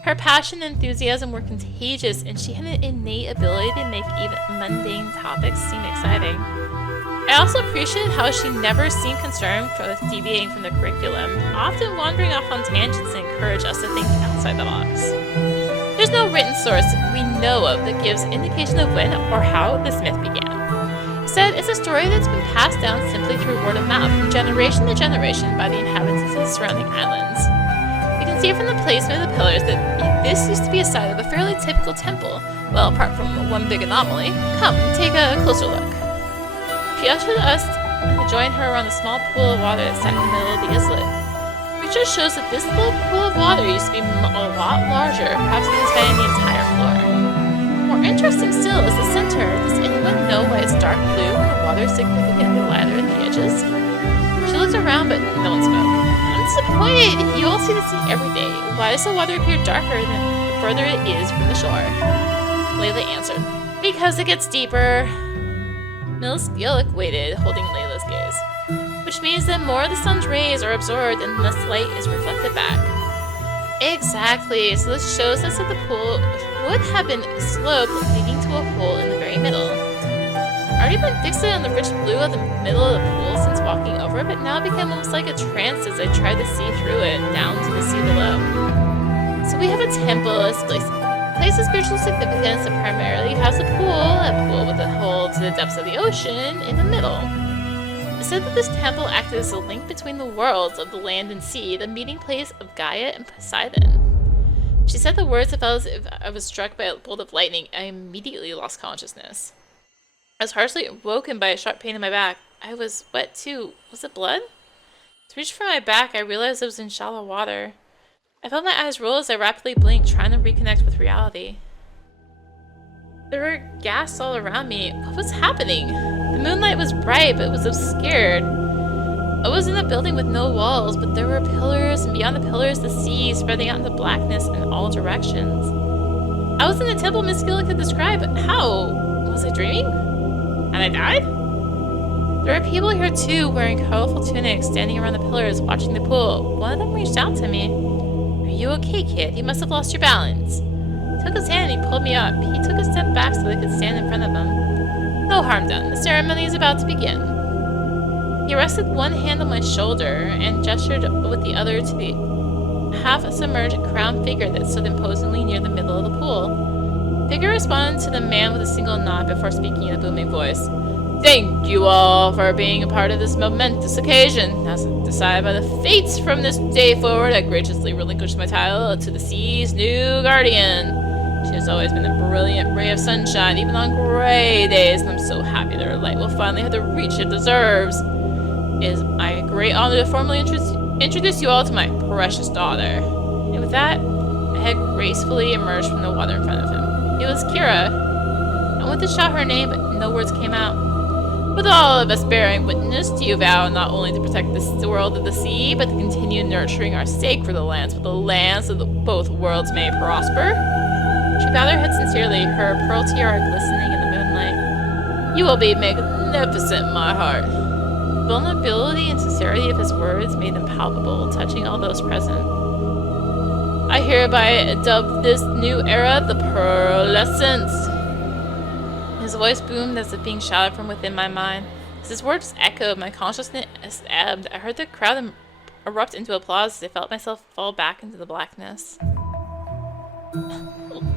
Her passion and enthusiasm were contagious, and she had an innate ability to make even mundane topics seem exciting. I also appreciated how she never seemed concerned with deviating from the curriculum, often wandering off on tangents to encourage us to think outside the box. There's no written source we know of that gives indication of when or how this myth began. Instead, it's a story that's been passed down simply through word of mouth from generation to generation by the inhabitants of the surrounding islands. You can see from the placement of the pillars that this used to be a site of a fairly typical temple, well, apart from one big anomaly. Come, take a closer look. She ushered us to join her around a small pool of water that sat in the middle of the islet. Which just shows that this little pool of water used to be a lot larger, perhaps even spanning the entire floor. More interesting still is the center. Does anyone know why it's dark blue when the water is significantly lighter than the see the sea every day. Why does the water appear darker the further it is from the shore? Layla answered, because it gets deeper. Miss Gillick waited, holding Layla's gaze. Which means that more of the sun's rays are absorbed and less light is reflected back. Exactly, so this shows us that the pool would have been sloped, leading to a hole in the very middle. I've already been fixated on the rich blue of the middle of the pool since walking over it, but now it became almost like a trance as I tried to see through it, down to the sea below. So we have a temple as place of spiritual significance that primarily has a pool with a hole to the depths of the ocean in the middle. It said that this temple acted as a link between the worlds of the land and sea, the meeting place of Gaia and Poseidon. She said the words that felt as if I was struck by a bolt of lightning. I immediately lost consciousness. I was harshly awoken by a sharp pain in my back. I was wet too. Was it blood? To reach for my back, I realized I was in shallow water. I felt my eyes roll as I rapidly blinked, trying to reconnect with reality. There were gas all around me. What was happening? The moonlight was bright, but it was obscured. I was in a building with no walls, but there were pillars, and beyond the pillars, the sea spreading out into blackness in all directions. I was in the temple Miss Gillick had described, but how? Was I dreaming? And I died? There are people here too, wearing colorful tunics, standing around the pillars, watching the pool. One of them reached out to me. Are you okay, kid? You must have lost your balance. I took his hand and he pulled me up. He took a step back so I could stand in front of him. No harm done. The ceremony is about to begin. He rested one hand on my shoulder and gestured with the other to the half-submerged crowned figure that stood imposingly near the middle of the pool. The figure responded to the man with a single nod before speaking in a booming voice. Thank you all for being a part of this momentous occasion. As decided by the fates from this day forward, I graciously relinquish my title to the sea's new guardian. She has always been a brilliant ray of sunshine, even on gray days, and I'm so happy that her light will finally have the reach it deserves. It is my great honor to formally introduce you all to my precious daughter. And with that, I had gracefully emerged from the water in front of him. It was Kira. I went to shout her name, but no words came out. With all of us bearing witness, do you vow not only to protect this world of the sea, but to continue nurturing our sacred lands with the lands so that both worlds may prosper? She bowed her head sincerely, her pearl tiara glistening in the moonlight. You will be magnificent, my heart. The vulnerability and sincerity of his words made them palpable, touching all those present. I hereby dub this new era the Pearlescence. His voice boomed as if being shouted from within my mind. As his words echoed, my consciousness ebbed. I heard the crowd erupt into applause as I felt myself fall back into the blackness.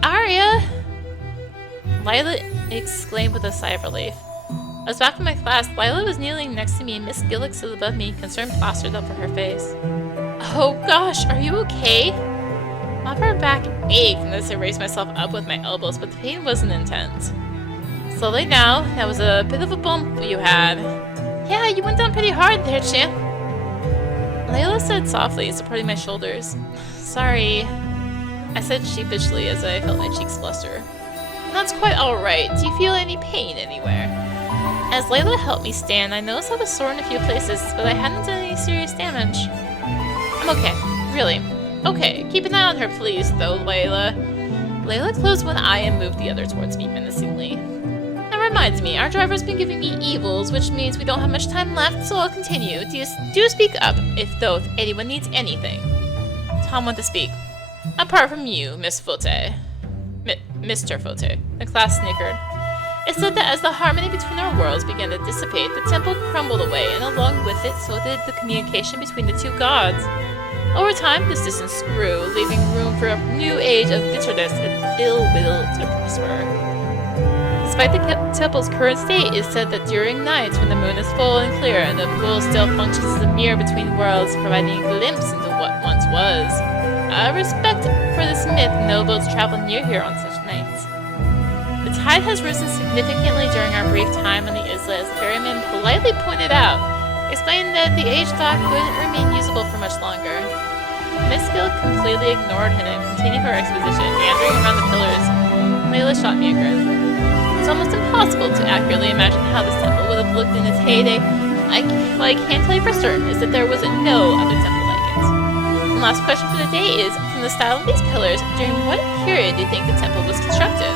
Arya! Lila exclaimed with a sigh of relief. I was back in my class. Lila was kneeling next to me and Miss Gillick stood above me, concern plastered over her face. Oh gosh, are you okay? My upper back ached as I raised myself up with my elbows, but the pain wasn't intense. Slowly now, that was a bit of a bump you had. Yeah, you went down pretty hard there, champ. Layla said softly, supporting my shoulders. Sorry, I said sheepishly as I felt my cheeks fluster. That's quite alright. Do you feel any pain anywhere? As Layla helped me stand, I noticed I was sore in a few places, but I hadn't done any serious damage. I'm okay, really. Okay, keep an eye on her please, though, Layla. Layla closed one eye and moved the other towards me menacingly. Reminds me, our driver's been giving me evils, which means we don't have much time left, so I'll continue. Do speak up if anyone needs anything. Tom went to speak. Apart from you, Miss Fote. Mr. Fote. The class snickered. It said that as the harmony between our worlds began to dissipate, the temple crumbled away, and along with it, so did the communication between the two gods. Over time, this distance grew, leaving room for a new age of bitterness and ill will to prosper. Despite the temple's current state, it is said that during nights when the moon is full and clear, the pool still functions as a mirror between worlds, providing a glimpse into what once was. Out of respect for this myth, no boats travel near here on such nights. The tide has risen significantly during our brief time on the islet, as the ferryman politely pointed out, explaining that the aged dock wouldn't remain usable for much longer. Miss Gill completely ignored him and continued her exposition, meandering around the pillars. Layla shot me a grin. It's almost impossible to accurately imagine how this temple would have looked in its heyday. What I can tell you for certain is that there was no other temple like it. And last question for the day is, from the style of these pillars, during what period do you think the temple was constructed?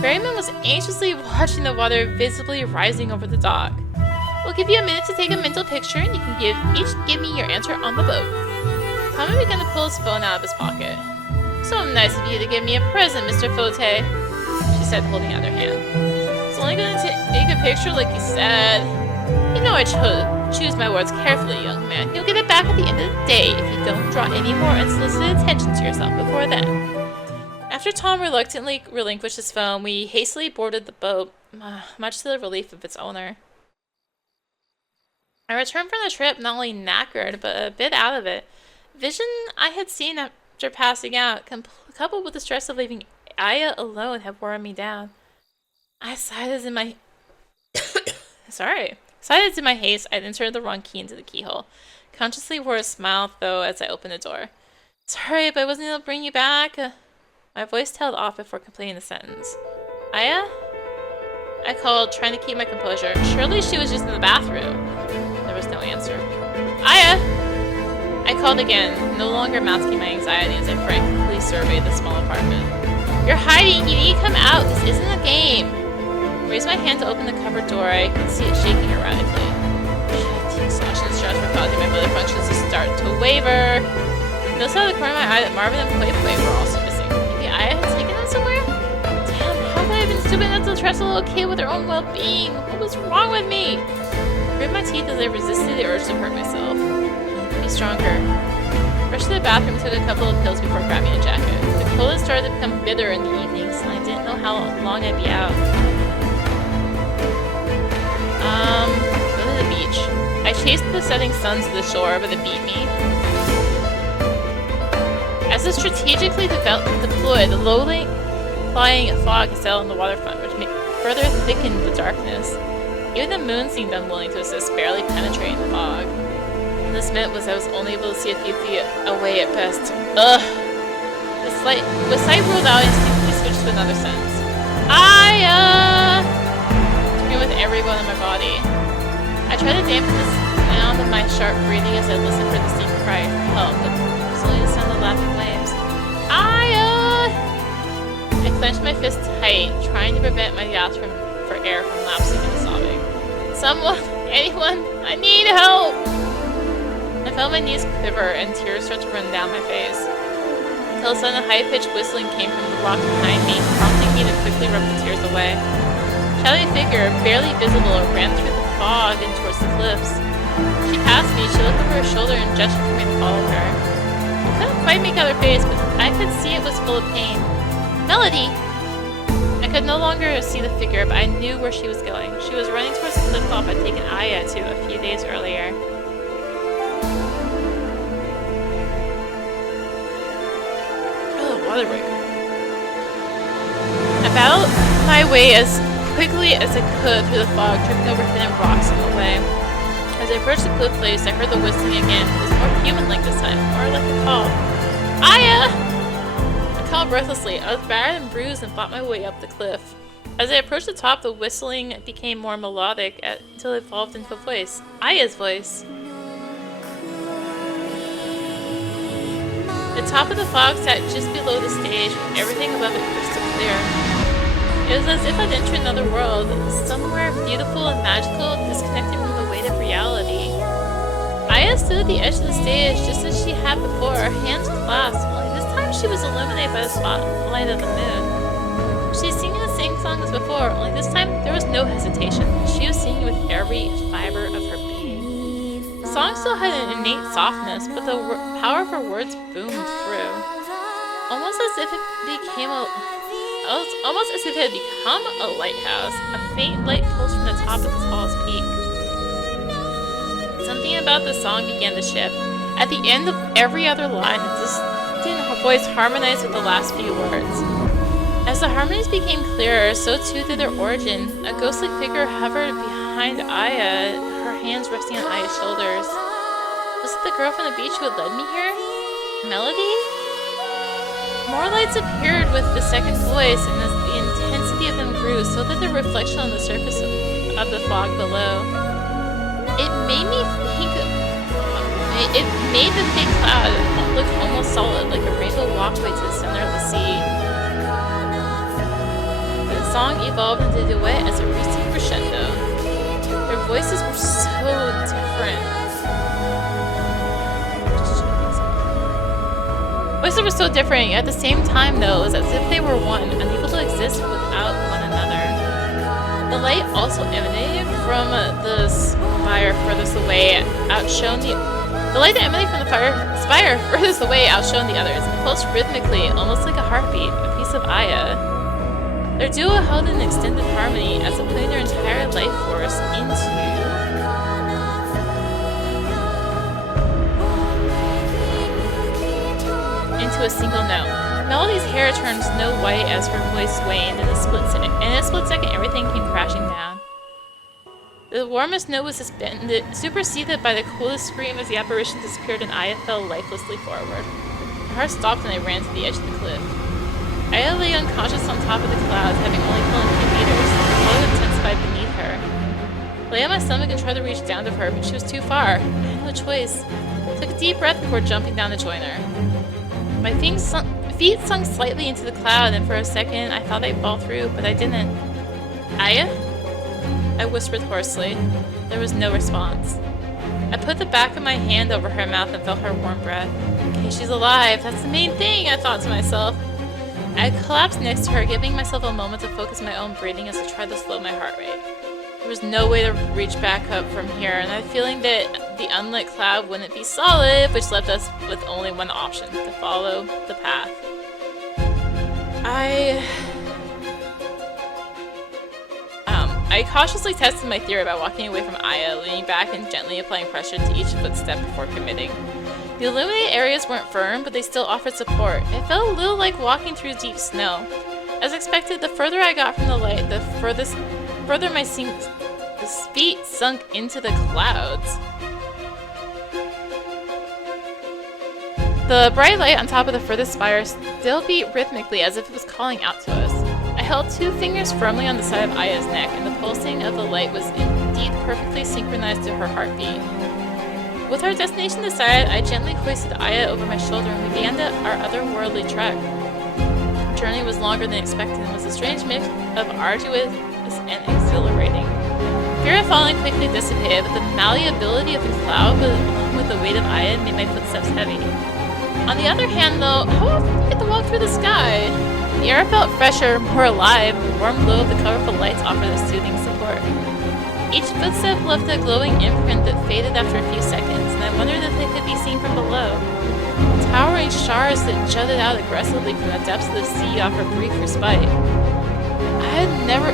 Ferryman was anxiously watching the water visibly rising over the dock. We'll give you a minute to take a mental picture, and you can each give me your answer on the boat. Tommy began to pull his phone out of his pocket. So nice of you to give me a present, Mr. Fote, she said, holding out her hand. It's only going to take a picture like you said. You know I choose my words carefully, young man. You'll get it back at the end of the day if you don't draw any more unsolicited attention to yourself before then. After Tom reluctantly relinquished his phone, we hastily boarded the boat, much to the relief of its owner. I returned from the trip not only knackered, but a bit out of it. Vision I had seen after passing out, coupled with the stress of leaving Aya alone, had worn me down. I sighed as in my haste, I'd inserted the wrong key into the keyhole. Consciously wore a smile, though, as I opened the door. Sorry, but I wasn't able to bring you back. My voice tailed off before completing the sentence. Aya? I called, trying to keep my composure. Surely she was just in the bathroom. There was no answer. Aya! I called again, no longer masking my anxiety as I frankly surveyed the small apartment. You're hiding! You need to come out! This isn't a game! I raised my hand to open the cupboard door. I could see it shaking erratically. The exhaustion and stress were causing my motor functions to start to waver. I noticed out of the corner of my eye that Marvin and Poi Poi were also missing. Maybe Aya had taken them somewhere? Damn, how could I have been stupid enough to trust a little kid with her own well-being? What was wrong with me? I gritted my teeth as I resisted the urge to hurt myself. Be stronger. Rushed to the bathroom and took a couple of pills before grabbing a jacket. The cold had started to become bitter in the evenings, and I didn't know how long I'd be out. Go to the beach. I chased the setting sun to the shore, but it beat me. As I strategically deployed, the low-lying fog settled on the waterfront, which further thickened the darkness. Even the moon seemed unwilling to assist, barely penetrating the fog. What this meant was I was only able to see a few feet away at best. Ugh! With sight ruled out, I instinctively switched to another sense. Screamed with every bone in my body. I tried to dampen the sound of my sharp breathing as I listened for the distinct cry for help, but it was only the sound of laughing waves. I clenched my fist tight, trying to prevent my gasp for air from lapsing into sobbing. Someone, anyone, I need help! I felt my knees quiver and tears start to run down my face. Until a sudden high-pitched whistling came from the rock behind me, prompting me to quickly rub the tears away. A shadowy figure, barely visible, ran through the fog and towards the cliffs. She passed me, she looked over her shoulder and gestured for me to follow her. I couldn't quite make out her face, but I could see it was full of pain. Melody! I could no longer see the figure, but I knew where she was going. She was running towards the cliff top I'd taken Aya to a few days earlier. Oh, water break. I battled my way as quickly as I could through the fog, tripping over hidden rocks on the way. As I approached the cliff face, I heard the whistling again. It was more human-like this time, more like a call. Aya! I called breathlessly. I was battered and bruised and fought my way up the cliff. As I approached the top, the whistling became more melodic until it evolved into a voice. Aya's voice. The top of the fog sat just below the stage, with everything above it crystal clear. It was as if I'd entered another world, somewhere beautiful and magical, disconnected from the weight of reality. Aya stood at the edge of the stage just as she had before, her hands clasped, only this time she was illuminated by the spotlight of the moon. She was singing the same song as before, only this time there was no hesitation. She was singing with every fiber of her being. The song still had an innate softness, but the power of her words boomed through. Almost as if it had become a lighthouse. A faint light pulsed from the top of the tallest peak. Something about the song began to shift. At the end of every other line, a distant voice harmonized with the last few words. As the harmonies became clearer, so too did their origin. A ghostly figure hovered behind Aya, her hands resting on Aya's shoulders. Was it the girl from the beach who had led me here? Melody? More lights appeared with the second voice, and as the intensity of them grew, so did the reflection on the surface of the fog below. It made me think It made the big cloud look almost solid, like a rainbow walkway to the center of the sea. The song evolved into a duet as it reached a crescendo. Their voices were so different. Voices were so different, yet at the same time, though, it was as if they were one, unable to exist without one another. The light also emanated from the spire furthest away, outshone the light that emanated from the spire furthest away outshone the others. It pulsed rhythmically, almost like a heartbeat, a piece of Aya. Their duo held an extended harmony as if putting their entire life force into a single note. Melody's hair turned snow white as her voice waned. In a split second, everything came crashing down. The warmest note was superseded by the coolest scream as the apparition disappeared and Aya fell lifelessly forward. My heart stopped and I ran to the edge of the cliff. Aya lay unconscious on top of the clouds, having only fallen a few meters. The glow intensified beneath her. I lay on my stomach and tried to reach down to her, but she was too far. I had no choice. I took a deep breath before jumping down to join her. My feet sunk slightly into the cloud, and for a second I thought I'd fall through, but I didn't. Aya? I whispered hoarsely. There was no response. I put the back of my hand over her mouth and felt her warm breath. Okay, she's alive. That's the main thing, I thought to myself. I collapsed next to her, giving myself a moment to focus my own breathing as I tried to slow my heart rate. There was no way to reach back up from here, and I had a feeling that the unlit cloud wouldn't be solid, which left us with only one option, to follow the path. I cautiously tested my theory by walking away from Aya, leaning back and gently applying pressure to each footstep before committing. The illuminated areas weren't firm, but they still offered support. It felt a little like walking through deep snow. As expected, the further I got from the light, the further my feet sunk into the clouds. The bright light on top of the furthest spire still beat rhythmically as if it was calling out to us. I held 2 fingers firmly on the side of Aya's neck, and the pulsing of the light was indeed perfectly synchronized to her heartbeat. With our destination decided, I gently hoisted Aya over my shoulder and we began our otherworldly trek. The journey was longer than expected and was a strange mix of arduous and exhilarating. Fear of falling quickly dissipated, but the malleability of the cloud along with the weight of Aya made my footsteps heavy. On the other hand, though, how often do you get to walk through the sky? The air felt fresher, more alive. The warm glow of the colorful lights offered a soothing support. Each footstep left a glowing imprint that faded after a few seconds, and I wondered if they could be seen from below. Towering shards that jutted out aggressively from the depths of the sea offered brief respite. I never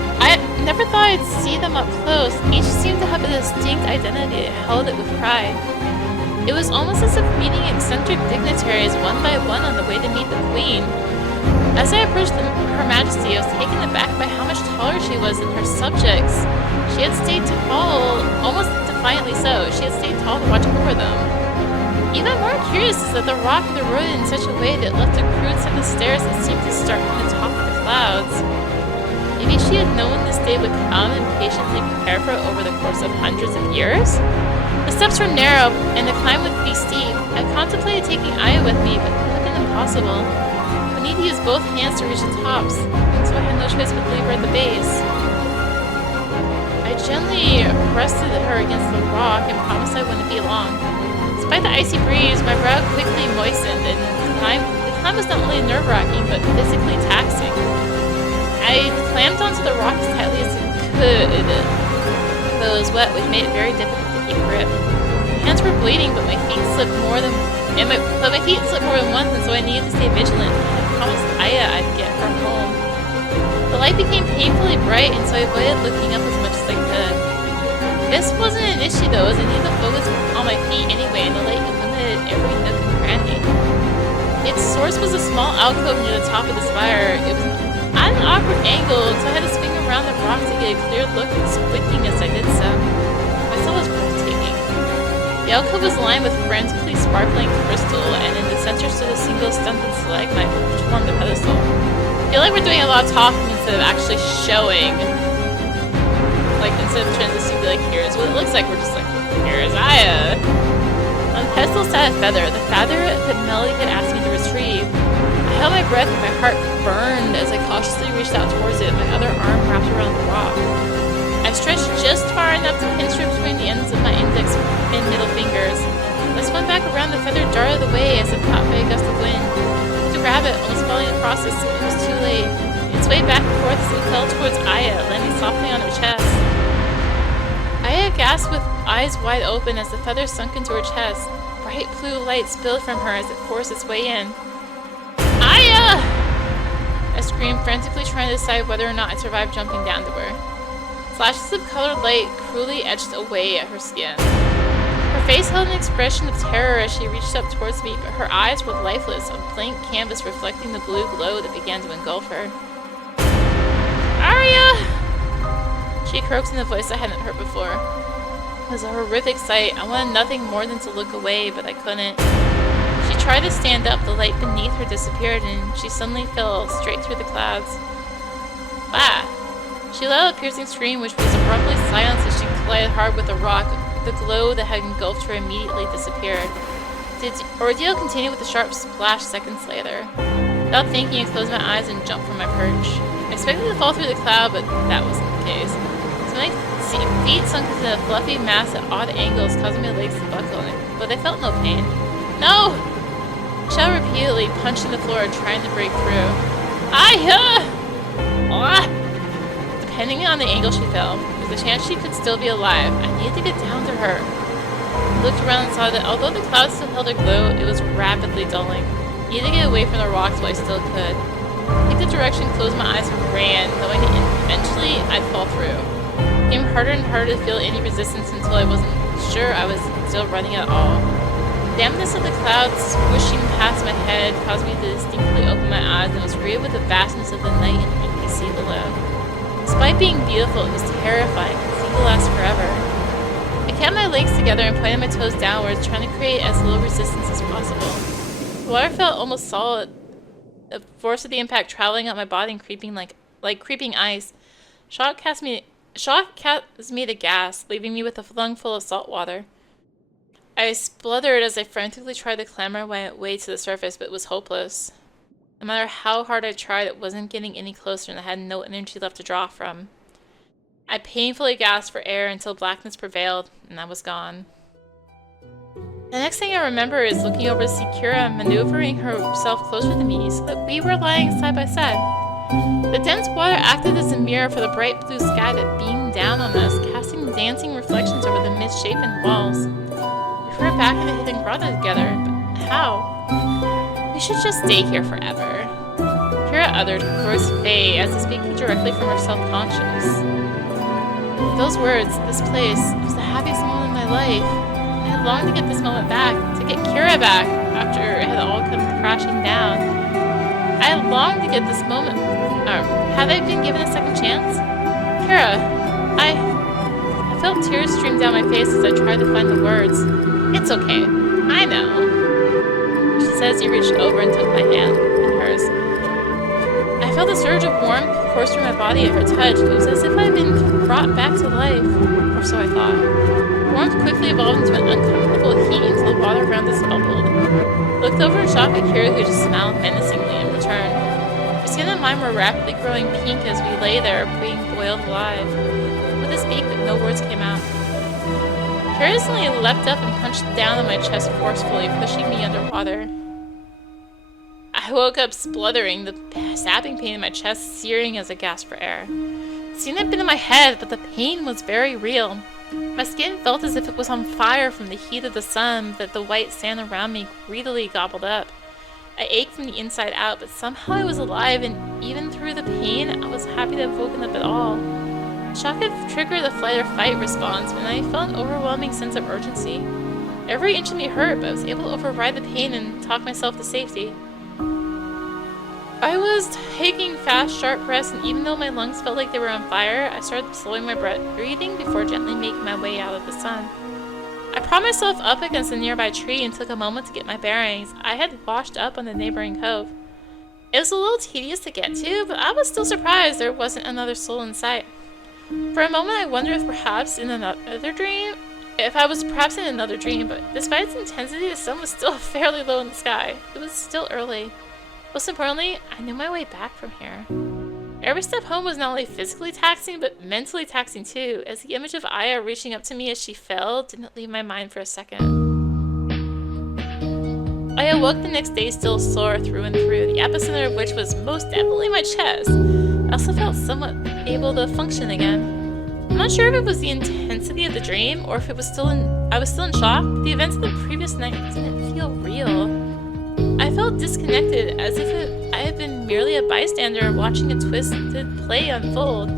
thought I'd see them up close. Each seemed to have a distinct identity that held it with pride. It was almost as if meeting eccentric dignitaries one by one on the way to meet the queen. As I approached Her Majesty, I was taken aback by how much taller she was than her subjects. She had stayed tall, almost defiantly so. She had stayed tall to watch over them. Even more curious is that the rock had eroded in such a way that it left a crude set of stairs that seemed to start from the top of the clouds. Maybe she had known this day would come and patiently prepared for it over the course of hundreds of years? The steps were narrow, and the climb would be steep. I contemplated taking Aya with me, but it had been impossible. I need to use both hands to reach the tops, so I had no choice but to leave her at the base. I gently rested her against the rock and promised I wouldn't be long. Despite the icy breeze, my brow quickly moistened, and the climb was not only nerve-wracking, but physically taxing. I clamped onto the rock as tightly as I could, though it was wet, which made it very difficult to keep grip. My hands were bleeding, but my feet slipped more than once, and so I needed to stay vigilant. I promised Aya I'd get her home. The light became painfully bright, and so I avoided looking up as much as I could. This wasn't an issue though, as I needed to focus on my feet anyway, and the light illuminated every nook and cranny. Its source was a small alcove near the top of the spire. It was at an awkward angle, so I had to swing around the rock to get a clear look and squinting as I did so. My soul was breathtaking. The alcove was lined with frantically sparkling crystal, and in the center stood a single stunted stalagmite which formed the pedestal. I feel like we're doing a lot of talking instead of actually showing. Like, instead of trying to be like, here's what it looks like, we're just like, here's Aya. pedestal sat a feather, the feather that Melody had asked me to retrieve. I held my breath and my heart burned as I cautiously reached out towards it, my other arm wrapped around the rock. I stretched just far enough to pinstrip between the ends of my index and middle fingers. I spun back around, the feather darted away as if caught by a gust of wind. To grab it, almost falling across it, it was too late. It swayed back and forth as it fell towards Aya, landing softly on her chest. Aya gasped with eyes wide open as the feather sunk into her chest. Bright blue light spilled from her as it forced its way in. Aya! I screamed, frantically trying to decide whether or not I survived jumping down to her. Flashes of colored light cruelly etched away at her skin. Her face held an expression of terror as she reached up towards me, but her eyes were lifeless, a blank canvas reflecting the blue glow that began to engulf her. Arya! She croaked in a voice I hadn't heard before. It was a horrific sight. I wanted nothing more than to look away, but I couldn't. She tried to stand up, the light beneath her disappeared, and she suddenly fell straight through the clouds. Ah! She let out a piercing scream, which was abruptly silenced as she collided hard with a rock. The glow that had engulfed her immediately disappeared. The ordeal continued with a sharp splash seconds later. Without thinking, I closed my eyes and jumped from my perch. I expected to fall through the cloud, but that wasn't the case. So my feet sunk into a fluffy mass at odd angles, causing my legs to buckle, but I felt no pain. No! I shouted repeatedly, punching the floor, trying to break through. Depending on the angle she fell, there was a chance she could still be alive. I needed to get down to her. I looked around and saw that although the clouds still held a glow, it was rapidly dulling. I needed to get away from the rocks while I still could. I picked a direction, closed my eyes, and ran, knowing that eventually I'd fall through. It became harder and harder to feel any resistance until I wasn't sure I was still running at all. The dampness of the clouds swishing past my head caused me to distinctly open my eyes, and I was greeted with the vastness of the night and the empty sea below. Despite being beautiful, it was terrifying. It seemed to last forever. I kept my legs together and pointed my toes downwards, trying to create as little resistance as possible. The water felt almost solid, the force of the impact traveling up my body and creeping like creeping ice. Shock caused me to gasp, leaving me with a lung full of salt water. I spluttered as I frantically tried to clamber my way to the surface, but it was hopeless. No matter how hard I tried, it wasn't getting any closer, and I had no energy left to draw from. I painfully gasped for air until blackness prevailed, and I was gone. The next thing I remember is looking over to see Kira maneuvering herself closer to me so that we were lying side by side. The dense water acted as a mirror for the bright blue sky that beamed down on us, casting dancing reflections over the misshapen walls. We were back in the hidden grotto together, but how? We should just stay here forever. Kira uttered, her voice vague as if speaking directly from her self-conscious. Those words, this place, it was the happiest moment of my life. I had longed to get this moment back, to get Kira back, after it had all come crashing down. I had longed to get this moment. Had I been given a second chance? Kira, I felt tears stream down my face as I tried to find the words. It's okay. I know. She said as he reached over and took my hand in hers. I felt a surge of warmth course through my body at her touch. It was as if I had been brought back to life, or so I thought. The warmth quickly evolved into an uncomfortable heat until the water around us bubbled. I looked over in shock at Kira, who just smiled menacingly in return. Her skin and mine were rapidly growing pink as we lay there, being boiled alive. I wanted to speak, but no words came out. Kira suddenly leapt up and punched down on my chest forcefully, pushing me underwater. I woke up spluttering, the stabbing pain in my chest searing as I gasped for air. It seemed to have been in my head, but the pain was very real. My skin felt as if it was on fire from the heat of the sun that the white sand around me greedily gobbled up. I ached from the inside out, but somehow I was alive, and even through the pain, I was happy to have woken up at all. Shock had triggered the flight or fight response, and I felt an overwhelming sense of urgency. Every inch of me hurt, but I was able to override the pain and talk myself to safety. I was taking fast, sharp breaths, and even though my lungs felt like they were on fire, I started slowing my breathing before gently making my way out of the sun. I propped myself up against a nearby tree and took a moment to get my bearings. I had washed up on the neighboring cove. It was a little tedious to get to, but I was still surprised there wasn't another soul in sight. For a moment I wondered if perhaps in another dream if I was perhaps in another dream, but despite its intensity, the sun was still fairly low in the sky. It was still early. Most importantly, I knew my way back from here. Every step home was not only physically taxing, but mentally taxing too, as the image of Aya reaching up to me as she fell didn't leave my mind for a second. I awoke the next day still sore through and through, the epicenter of which was most definitely my chest. I also felt somewhat able to function again. I'm not sure if it was the intensity of the dream or if I was still in shock. The events of the previous night didn't feel real. I felt disconnected, as if I had been merely a bystander watching a twisted play unfold.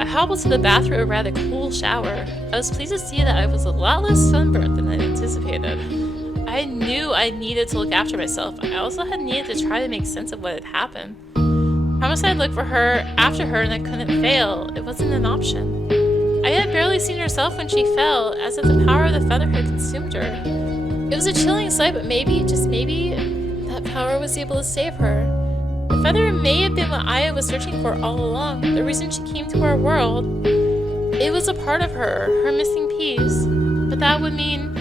I hobbled to the bathroom to grab a cool shower. I was pleased to see that I was a lot less sunburnt than I anticipated. I knew I needed to look after myself. I also had needed to try to make sense of what had happened. I promised I'd look for her after her and I couldn't fail. It wasn't an option. I had barely seen herself when she fell, as if the power of the feather had consumed her. It was a chilling sight, but maybe, just maybe, that power was able to save her. The feather may have been what Aya was searching for all along, the reason she came to our world. It was a part of her missing piece. But that would mean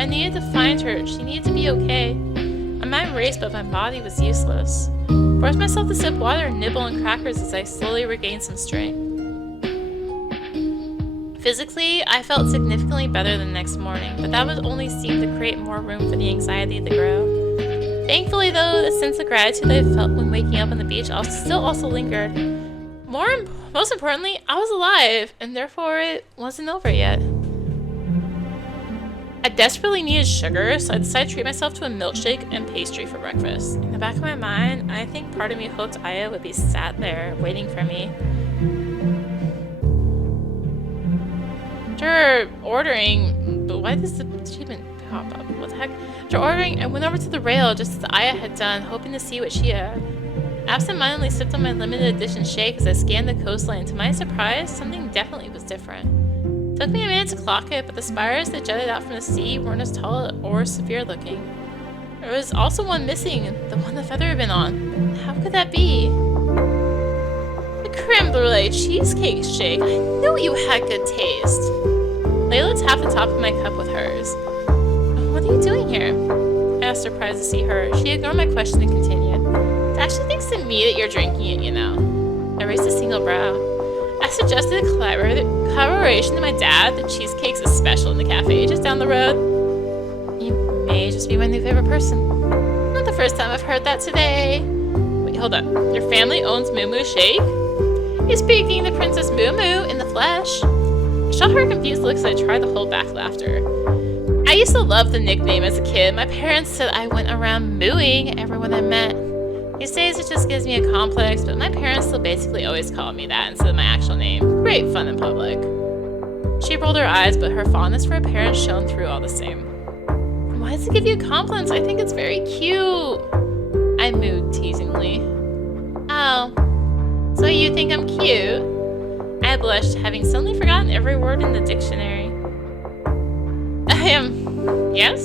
I needed to find her. She needed to be okay. My mind raced, but my body was useless. I forced myself to sip water and nibble on crackers as I slowly regained some strength. Physically, I felt significantly better the next morning, but that would only seem to create more room for the anxiety to grow. Thankfully, though, the sense of gratitude I felt when waking up on the beach also lingered. Most importantly, I was alive, and therefore it wasn't over yet. I desperately needed sugar, so I decided to treat myself to a milkshake and pastry for breakfast. In the back of my mind, I think part of me hoped Aya would be sat there, waiting for me. After ordering, but why does the achievement pop up? What the heck? After ordering, I went over to the rail just as Aya had done, hoping to see what she had. Absent-mindedly sipped on my limited edition shake as I scanned the coastline. To my surprise, something definitely was different. It took me a minute to clock it, but the spires that jutted out from the sea weren't as tall or severe looking. There was also one missing, the one the feather had been on. But how could that be? Creme brulee cheesecake shake. I knew you had good taste. Layla tapped the top of my cup with hers. What are you doing here? I was surprised to see her. She ignored my question and continued. It's actually thanks to me that you're drinking it, you know. I raised a single brow. I suggested a collaboration to my dad. The cheesecake's is special in the cafe just down the road. You may just be my new favorite person. Not the first time I've heard that today. Wait, hold up. Your family owns Moo Moo Shake? You're speaking to Princess Moo Moo in the flesh. I saw her confused looks as I tried to hold back laughter. I used to love the nickname as a kid. My parents said I went around mooing everyone I met. These days it just gives me a complex, but my parents still basically always called me that instead of my actual name. Great fun in public. She rolled her eyes, but her fondness for her parents shone through all the same. Why does it give you compliments? I think it's very cute. I mooed teasingly. Oh. So you think I'm cute? I blushed, having suddenly forgotten every word in the dictionary. I am... Yes?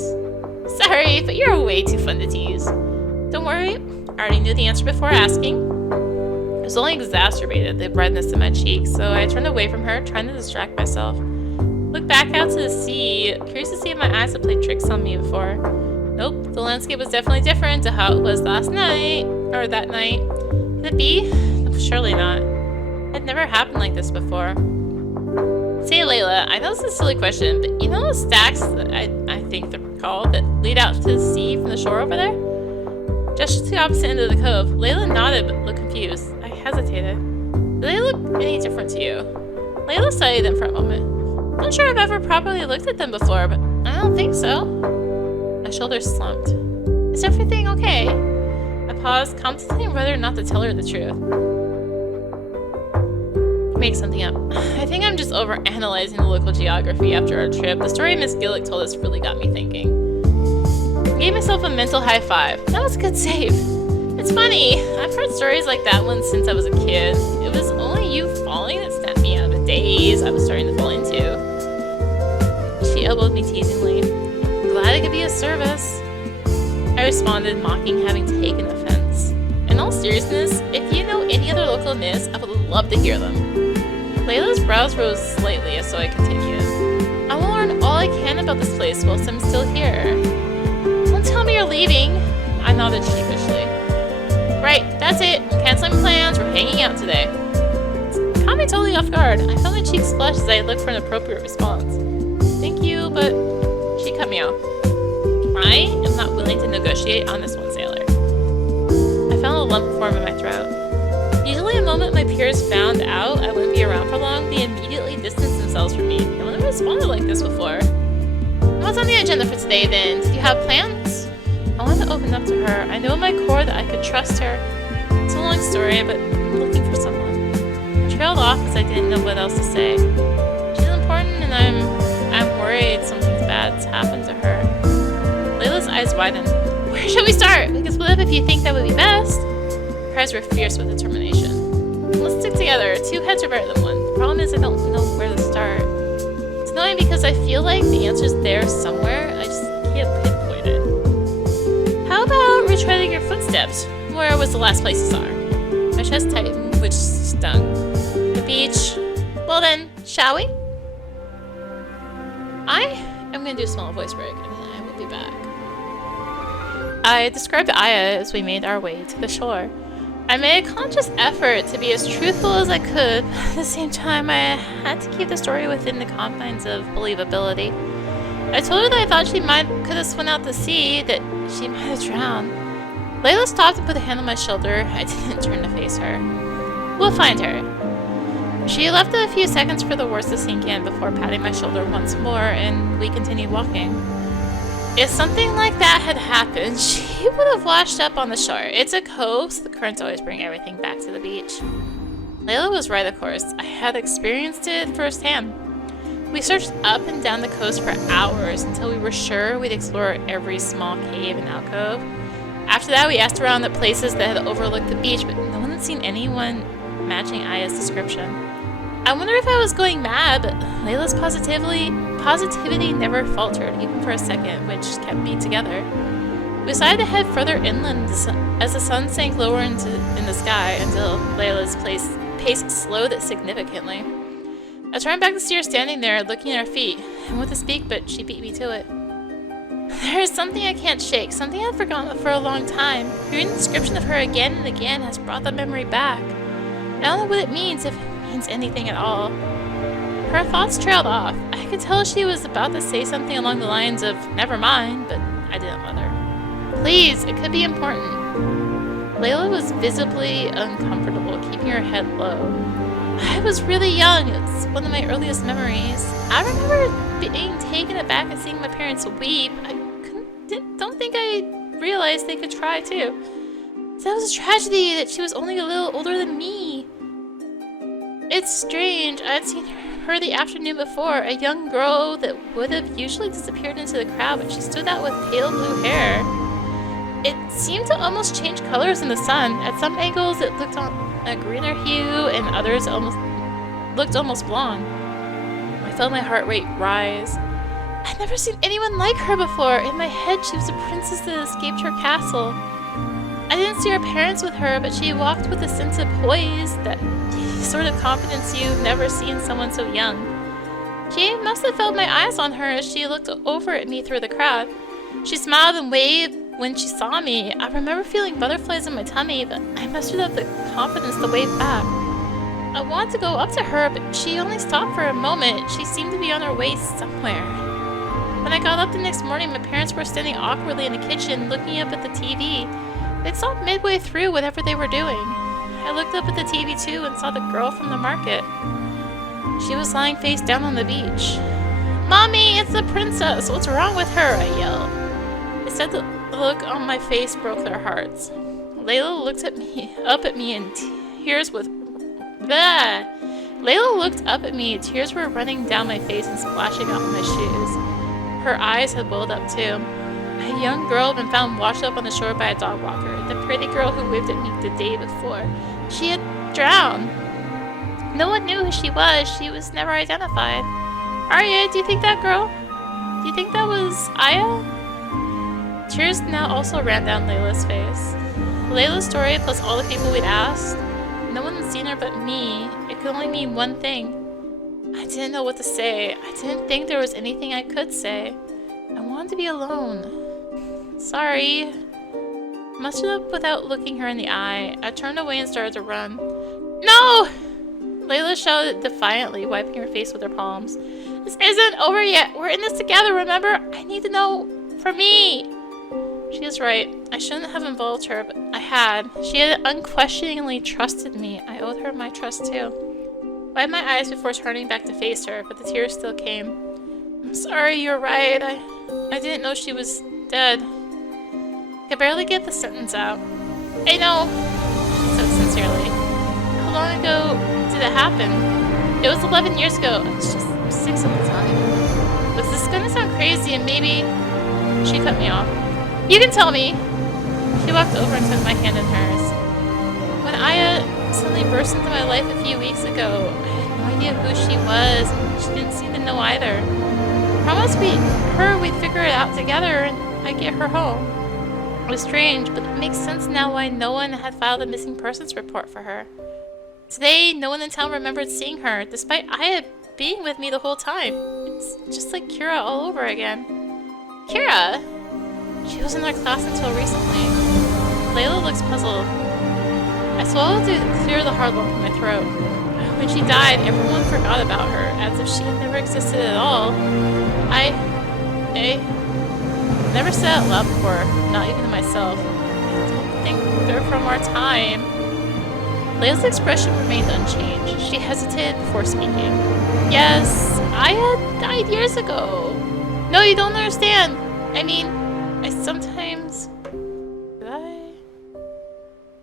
Sorry, but you're way too fun to tease. Don't worry, I already knew the answer before asking. It was only exacerbated, the redness in my cheeks, so I turned away from her, trying to distract myself. Looked back out to the sea, curious to see if my eyes had played tricks on me before. Nope, the landscape was definitely different to how it was that night. Could it be? Surely not. It never happened like this before. Say, Layla, I know it's a silly question, but you know those stacks that I think they're called that lead out to the sea from the shore over there? Just to the opposite end of the cove. Layla nodded but looked confused. I hesitated. Do they look any different to you? Layla studied them for a moment. I'm not sure I've ever properly looked at them before, but I don't think so. My shoulders slumped. Is everything okay? I paused, contemplating whether or not to tell her the truth. Make something up. I think I'm just over-analyzing the local geography after our trip. The story Miss Gillick told us really got me thinking. I gave myself a mental high five. That was a good save. It's funny. I've heard stories like that one since I was a kid. It was only you falling that snapped me out of the daze I was starting to fall into. She elbowed me teasingly. Glad I could be of service. I responded, mocking having taken offense. In all seriousness, if you know any other local myths, I would love to hear them. Layla's brows rose slightly as so I continued. I will learn all about this place whilst I'm still here. Don't tell me you're leaving. I nodded sheepishly. Right, that's it. I'm canceling plans. We're hanging out today. It caught me totally off guard. I felt my cheeks flush as I looked for an appropriate response. Thank you, but she cut me off. I am not willing to negotiate on this one, sailor. I felt a lump form in my throat. Usually the moment my peers found out I wouldn't be around for long, they immediately distanced themselves from me. No one ever responded like this before. What's on the agenda for today then? Did you have plans? I wanted to open up to her. I know in my core that I could trust her. It's a long story, but I'm looking for someone. I trailed off as I didn't know what else to say. She's important and I'm worried something's bad's happened to her. Layla's eyes widened. Where should we start? We can split up if you think that would be best. Her eyes were fierce with determination. Let's stick together. 2 heads are better than 1. The problem is I don't know where to start. It's annoying because I feel like the answer's there somewhere. I just can't pinpoint it. How about retreading your footsteps? Where was the last place you saw her? My chest tightened, which stung. The beach. Well then, shall we? I am going to do a small voice break and then I will be back. I described to Aya as we made our way to the shore. I made a conscious effort to be as truthful as I could, but at the same time I had to keep the story within the confines of believability. I told her that I thought she could have swum out to sea, that she might have drowned. Layla stopped and put a hand on my shoulder. I didn't turn to face her. We'll find her. She left a few seconds for the words to sink in before patting my shoulder once more, and we continued walking. If something like that had happened, she would have washed up on the shore. It's a cove, so the currents always bring everything back to the beach. Layla was right, of course. I had experienced it firsthand. We searched up and down the coast for hours until we were sure we'd explore every small cave and alcove. After that, we asked around at places that had overlooked the beach, but no one had seen anyone matching Aya's description. I wondered if I was going mad, but Layla's positivity never faltered, even for a second, which kept me together. We decided to head further inland as the sun sank lower in the sky until Layla's pace slowed significantly. I turned back to see her standing there, looking at her feet. I wanted to speak, but she beat me to it. There is something I can't shake, something I've forgotten for a long time. Hearing the description of her again and again has brought the memory back. I don't know what it means, if it means anything at all. Her thoughts trailed off. I could tell she was about to say something along the lines of, never mind, but I didn't let her. Please, it could be important. Layla was visibly uncomfortable, keeping her head low. I was really young. It's one of my earliest memories. I remember being taken aback at seeing my parents weep. I don't think I realized they could try too. So that was a tragedy that she was only a little older than me. It's strange. I'd seen her the afternoon before, a young girl that would have usually disappeared into the crowd, but she stood out with pale blue hair. It seemed to almost change colors in the sun. At some angles it looked on a greener hue, and others looked almost blonde. I felt my heart rate rise. I'd never seen anyone like her before. In my head, she was a princess that escaped her castle. I didn't see her parents with her, but she walked with a sense of poise, that sort of confidence you've never seen someone so young. She must have felt my eyes on her as she looked over at me through the crowd. She smiled and waved when she saw me. I remember feeling butterflies in my tummy, but I mustered up the confidence to wave back. I wanted to go up to her, but she only stopped for a moment. She seemed to be on her way somewhere. When I got up the next morning, my parents were standing awkwardly in the kitchen, looking up at the TV. They'd stopped midway through whatever they were doing. I looked up at the TV too and saw the girl from the market. She was lying face down on the beach. Mommy, it's the princess! What's wrong with her? I yelled. I said the look on my face broke their hearts. Layla looked up at me and tears with... Blah! Layla looked up at me, tears were running down my face and splashing off my shoes. Her eyes had welled up too. A young girl had been found washed up on the shore by a dog walker, the pretty girl who waved at me the day before. She had drowned. No one knew who she was never identified. Arya, do you think that girl? Do you think that was Aya? Tears now also ran down Layla's face. Layla's story plus all the people we'd asked, no one had seen her but me. It could only mean one thing. I didn't know what to say. I didn't think there was anything I could say. I wanted to be alone. Sorry. Mustered up without looking her in the eye, I turned away and started to run. No! Layla shouted defiantly, wiping her face with her palms. This isn't over yet. We're in this together, remember? I need to know for me. She is right. I shouldn't have involved her, but I had. She had unquestioningly trusted me. I owed her my trust too. I wiped my eyes before turning back to face her, but the tears still came. I'm sorry, you're right. I didn't know she was dead. I could barely get the sentence out. I know, she said sincerely. How long ago did it happen? It was 11 years ago. I was just 6 at the time. Was this gonna sound crazy and maybe... She cut me off. You can tell me! She walked over and took my hand in hers. When Aya suddenly burst into my life a few weeks ago, I had no idea who she was, and she didn't seem to know either. I promised we'd figure it out together and I'd get her home. It was strange, but it makes sense now why no one had filed a missing persons report for her. Today, no one in town remembered seeing her, despite Aya being with me the whole time. It's just like Kira all over again. Kira? She was in our class until recently. Layla looks puzzled. I swallowed to clear the hard lump in my throat. When she died, everyone forgot about her, as if she had never existed at all. I never said it out loud before, not even to myself. I don't think they're from our time. Layla's expression remained unchanged. She hesitated before speaking. Yes, I had died years ago. No, you don't understand. I mean, I sometimes... Did I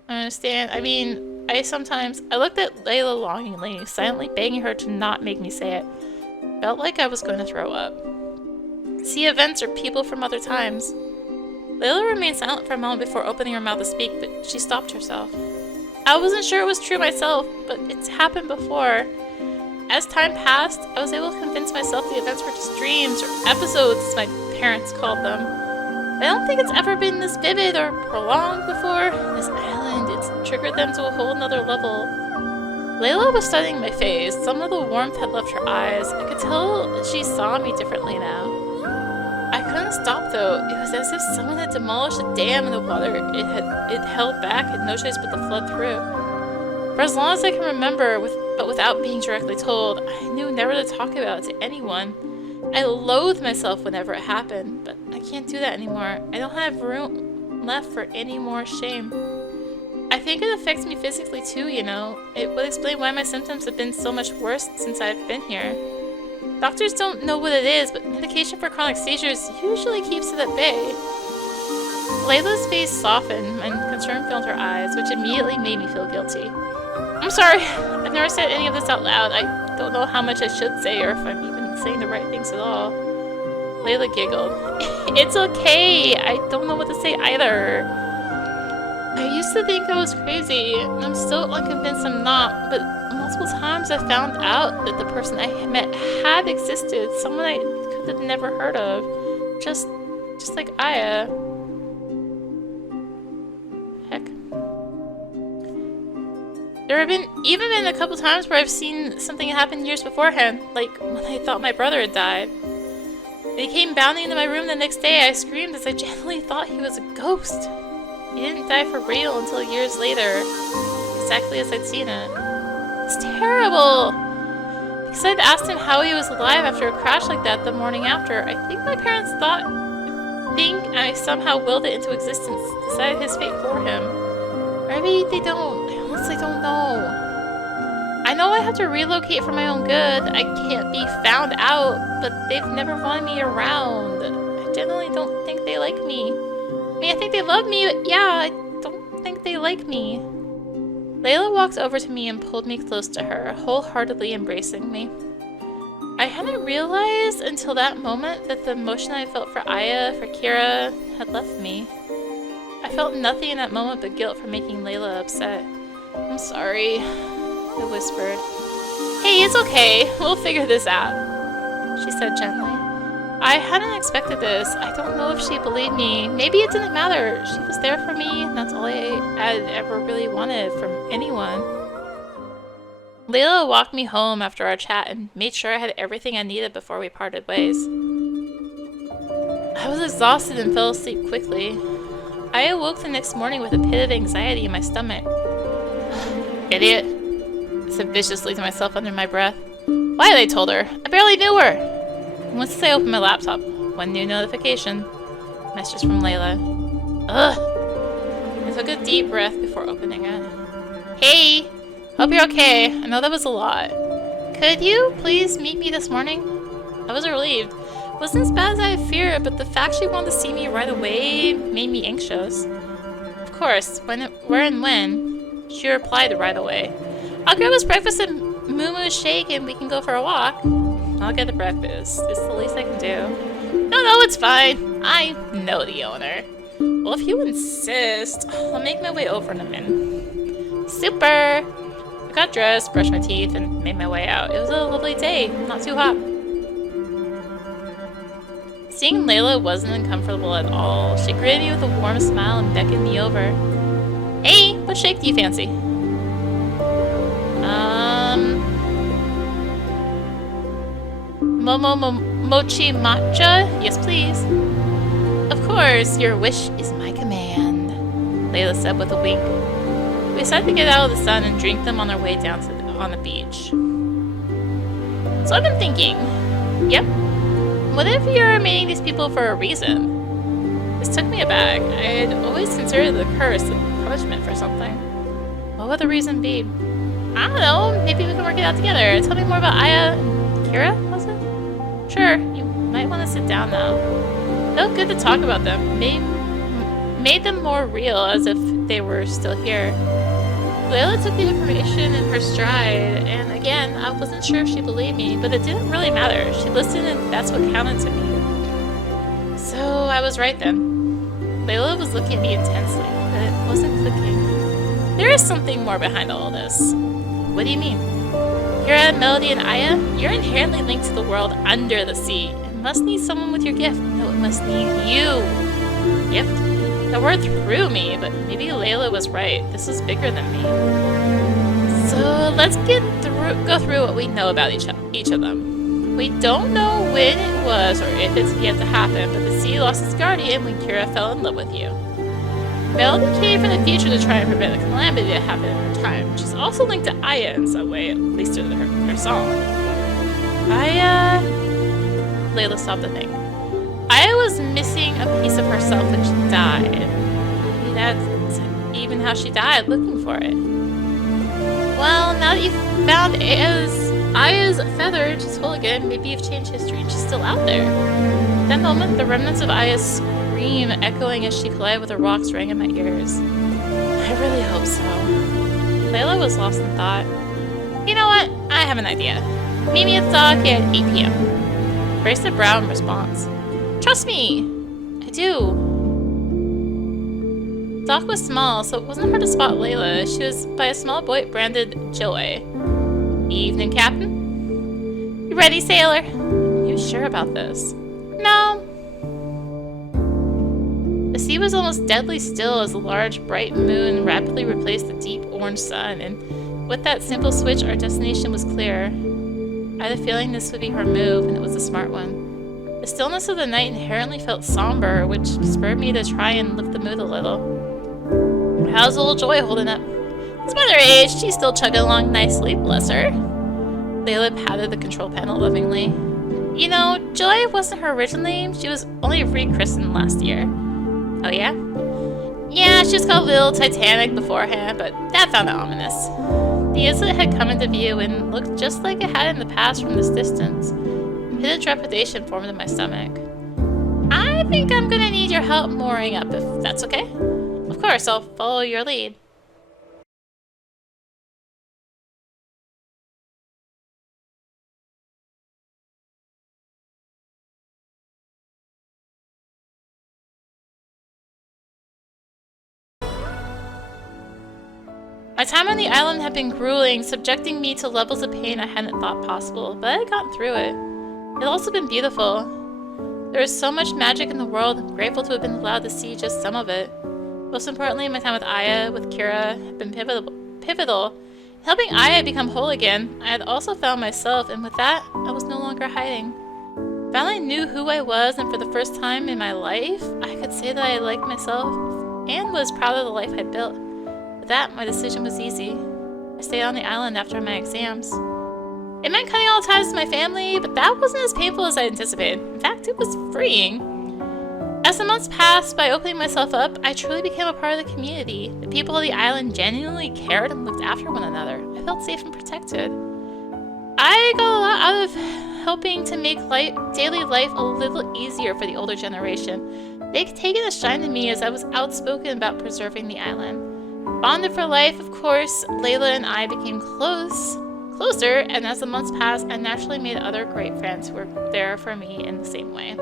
understand? I looked at Layla longingly, silently begging her to not make me say it. Felt like I was going to throw up. See events or people from other times. Layla remained silent for a moment before opening her mouth to speak, but she stopped herself. I wasn't sure it was true myself, but it's happened before. As time passed, I was able to convince myself the events were just dreams, or episodes as my parents called them. I don't think it's ever been this vivid or prolonged before. This island, it's triggered them to a whole nother level. Layla was studying my face. Some of the warmth had left her eyes. I could tell that she saw me differently now. I couldn't stop though. It was as if someone had demolished a dam in the water. It held back, had no choice but to flood through. For as long as I can remember, but without being directly told, I knew never to talk about it to anyone. I loathed myself whenever it happened, but I can't do that anymore. I don't have room left for any more shame. I think it affects me physically too, you know. It would explain why my symptoms have been so much worse since I've been here. Doctors don't know what it is, but medication for chronic seizures usually keeps it at bay. Layla's face softened and concern filled her eyes, which immediately made me feel guilty. I'm sorry, I've never said any of this out loud. I don't know how much I should say or if I'm even saying the right things at all. Layla giggled. It's okay, I don't know what to say either. I used to think I was crazy, and I'm still unconvinced I'm not, but multiple times I found out that the person I met had existed, someone I could have never heard of. Just like Aya. Heck. There have even been a couple times where I've seen something happen years beforehand, like when I thought my brother had died. When he came bounding into my room the next day, I screamed as I genuinely thought he was a ghost. He didn't die for real until years later, exactly as I'd seen it. It's terrible! Because I'd asked him how he was alive after a crash like that the morning after. I think my parents think I somehow willed it into existence, decided his fate for him. Maybe they don't. I honestly don't know. I know I have to relocate for my own good. I can't be found out, but they've never wanted me around. I generally don't think they like me. I mean, I think they love me, but yeah, I don't think they like me. Layla walked over to me and pulled me close to her, wholeheartedly embracing me. I hadn't realized until that moment that the emotion I felt for Aya, for Kira, had left me. I felt nothing in that moment but guilt for making Layla upset. I'm sorry, I whispered. Hey, it's okay. We'll figure this out, she said gently. I hadn't expected this. I don't know if she believed me. Maybe it didn't matter. She was there for me, and that's all I had ever really wanted from anyone. Layla walked me home after our chat and made sure I had everything I needed before we parted ways. I was exhausted and fell asleep quickly. I awoke the next morning with a pit of anxiety in my stomach. Idiot, I said viciously to myself under my breath. Why had I told her? I barely knew her! And once I opened my laptop, one new notification. Message from Layla. Ugh! I took a deep breath before opening it. Hey! Hope you're okay. I know that was a lot. Could you please meet me this morning? I was relieved. It wasn't as bad as I had feared, but the fact she wanted to see me right away made me anxious. Of course, where and when, she replied right away. I'll grab us breakfast and Moo shake and we can go for a walk. I'll get the breakfast. It's the least I can do. No, it's fine. I know the owner. Well, if you insist, I'll make my way over in a minute. Super! I got dressed, brushed my teeth, and made my way out. It was a lovely day, not too hot. Seeing Layla wasn't uncomfortable at all. She greeted me with a warm smile and beckoned me over. Hey, what shake do you fancy? Mochi matcha? Yes, please. Of course, your wish is my command, Layla said with a wink. We decided to get out of the sun and drink them on our way down on the beach. So I've been thinking, yep, what if you're meeting these people for a reason? This took me aback. I'd always considered the curse a punishment for something. What would the reason be? I don't know, maybe we can work it out together. Tell me more about Aya and Kira, was it? Sure, you might want to sit down now. Felt good to talk about them. Made them more real, as if they were still here. Layla took the information in her stride, and again, I wasn't sure if she believed me, but it didn't really matter. She listened, and that's what counted to me. So I was right then. Layla was looking at me intensely, but it wasn't clicking. There is something more behind all this. What do you mean? Kira, Melody, and Aya, you're inherently linked to the world under the sea. It must need someone with your gift. No, it must need you. Gift? The word threw me, but maybe Layla was right. This was bigger than me. So let's go through what we know about each of them. We don't know when it was or if it's yet to happen, but the sea lost its guardian when Kira fell in love with you. Melody came from the future to try and prevent a calamity that happened in her time. She's also linked to Aya in some way, at least through her song. Layla stopped to think. Aya was missing a piece of herself when she died. Maybe that's even how she died, looking for it. Well, now that you've found Aya's feather and she's whole again, maybe you've changed history and she's still out there. At that moment, the remnants of Aya's scream echoing as she collided with the rocks rang in my ears. I really hope so. Layla was lost in thought. You know what? I have an idea. Meet me at the dock at 8 p.m. Braced a brow in response. Trust me! I do. The dock was small, so it wasn't hard to spot Layla. She was by a small boy branded Joey. Evening, Captain. You ready, sailor? Are you sure about this? No. The sea was almost deadly still as the large, bright moon rapidly replaced the deep orange sun, and with that simple switch, our destination was clear. I had a feeling this would be her move, and it was a smart one. The stillness of the night inherently felt somber, which spurred me to try and lift the mood a little. How's old Joy holding up? Despite her age, she's still chugging along nicely, bless her. Layla patted the control panel lovingly. You know, Joy wasn't her original name. She was only rechristened last year. Oh yeah? Yeah, she was called Little Titanic beforehand, but Dad found it ominous. The islet had come into view and looked just like it had in the past from this distance. Hidden trepidation formed in my stomach. I think I'm gonna need your help mooring up, if that's okay. Of course, I'll follow your lead. My time on the island had been grueling, subjecting me to levels of pain I hadn't thought possible, but I had gotten through it. It had also been beautiful. There was so much magic in the world, I'm grateful to have been allowed to see just some of it. Most importantly, my time with Aya, with Kira, had been pivotal Helping I had become whole again, I had also found myself, and with that, I was no longer hiding. Finally knew who I was, and for the first time in my life, I could say that I liked myself and was proud of the life I'd built. With that, my decision was easy. I stayed on the island after my exams. It meant cutting all ties to my family, but that wasn't as painful as I anticipated. In fact, it was freeing. As the months passed, by opening myself up, I truly became a part of the community. The people of the island genuinely cared and looked after one another. I felt safe and protected. I got a lot out of helping to make daily life a little easier for the older generation. They'd taken a shine to me as I was outspoken about preserving the island. Bonded for life, of course, Layla and I became closer, and as the months passed, I naturally made other great friends who were there for me in the same way.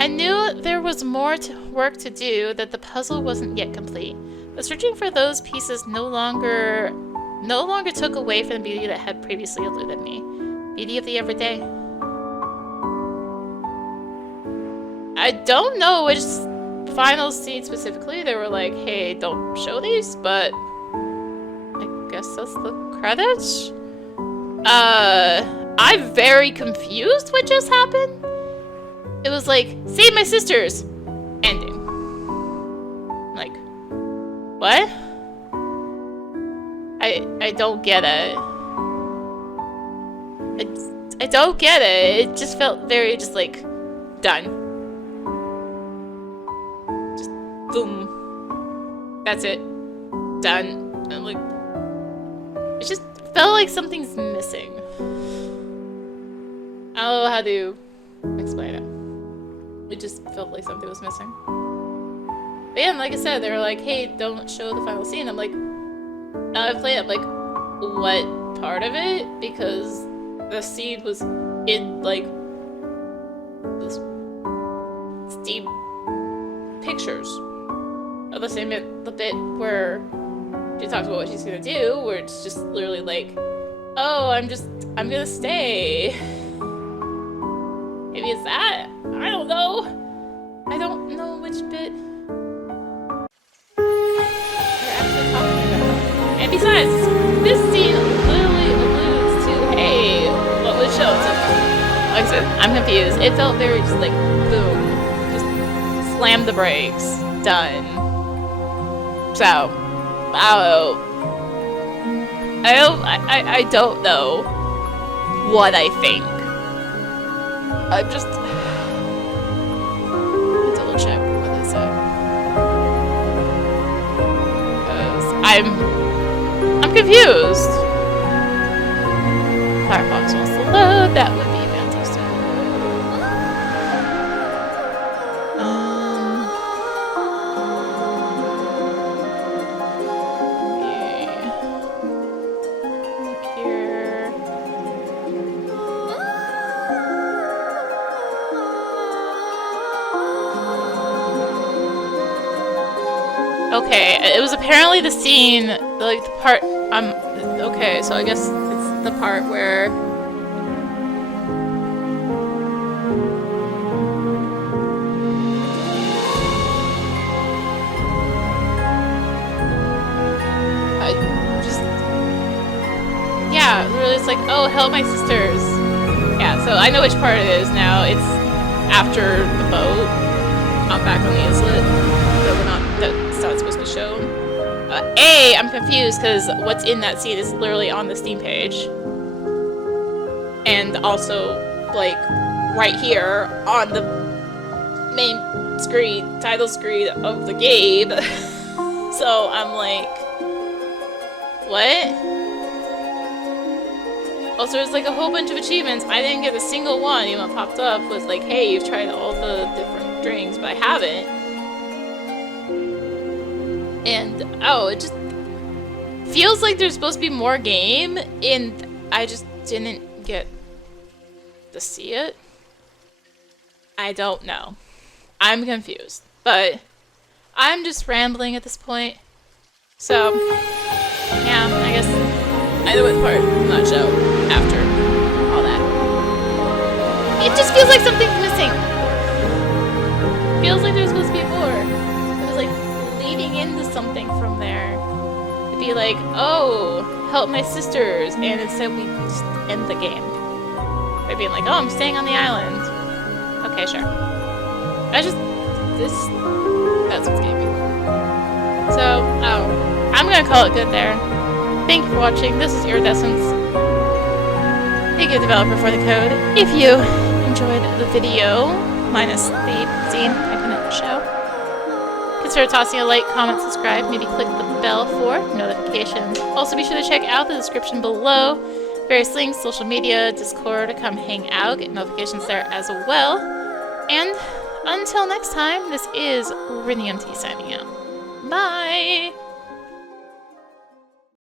I knew there was more work to do, that the puzzle wasn't yet complete, but searching for those pieces no longer took away from the beauty that had previously eluded me. Beauty of the everyday. I don't know which final scene specifically they were like, hey, don't show these, but I guess that's the credits? I'm very confused what just happened. It was like, save my sisters! Ending. Like, what? I don't get it. I don't get it. It just felt very just like, done. Just, boom. That's it. Done. And like, it just felt like something's missing. I don't know how to explain it. It just felt like something was missing. But yeah, like I said, they were like, hey, don't show the final scene. I'm like, now I play it, I'm like, what part of it? Because the scene was in, like, this Steam pictures of the same bit, the bit where she talks about what she's gonna do, where it's just literally like, oh, I'm gonna stay. Maybe it's that? I don't know. I don't know which bit you're actually talking about. And besides, this scene literally alludes to, hey, what was shown. So, like I said, I'm confused. It felt very just like, boom. Just slam the brakes. Done. So, I don't know what I think. I'm just... double check what they said. Because I'm confused. Firefox wants to load, that would be fantastic. Look here. Okay, it was apparently the scene, like the part, okay, so I guess it's the part where yeah, really it's like, oh, help my sisters. Yeah, so I know which part it is now. It's after the boat. I'm back on the islet. That's not supposed to be shown. I'm confused because what's in that scene is literally on the Steam page. And also, like, right here on the main screen, title screen of the game. So I'm like, what? Also, there's like a whole bunch of achievements. I didn't get a single one. You know, what popped up was like, hey, you've tried all the different drinks, but I haven't. And, oh, it just feels like there's supposed to be more game, and I just didn't get to see it. I don't know. I'm confused. But I'm just rambling at this point. So, yeah, I guess I know what part will not show after all that. It just feels like something's missing. Feels like there's supposed to be more. It was like leading into something from there. It'd be like, oh, help my sisters, and instead we just end the game by being like, oh, I'm staying on the island. Okay, sure. That's what's getting me. So, I'm gonna call it good there. Thank you for watching. This is Iridescence. Thank you, developer, for the code. If you enjoyed the video, minus the scene happening at the show, consider tossing a like, comment, subscribe, maybe click the bell for notifications. Also, be sure to check out the description below. Various links, social media, Discord, come hang out, get notifications there as well. And until next time, this is rinimt signing out. Bye!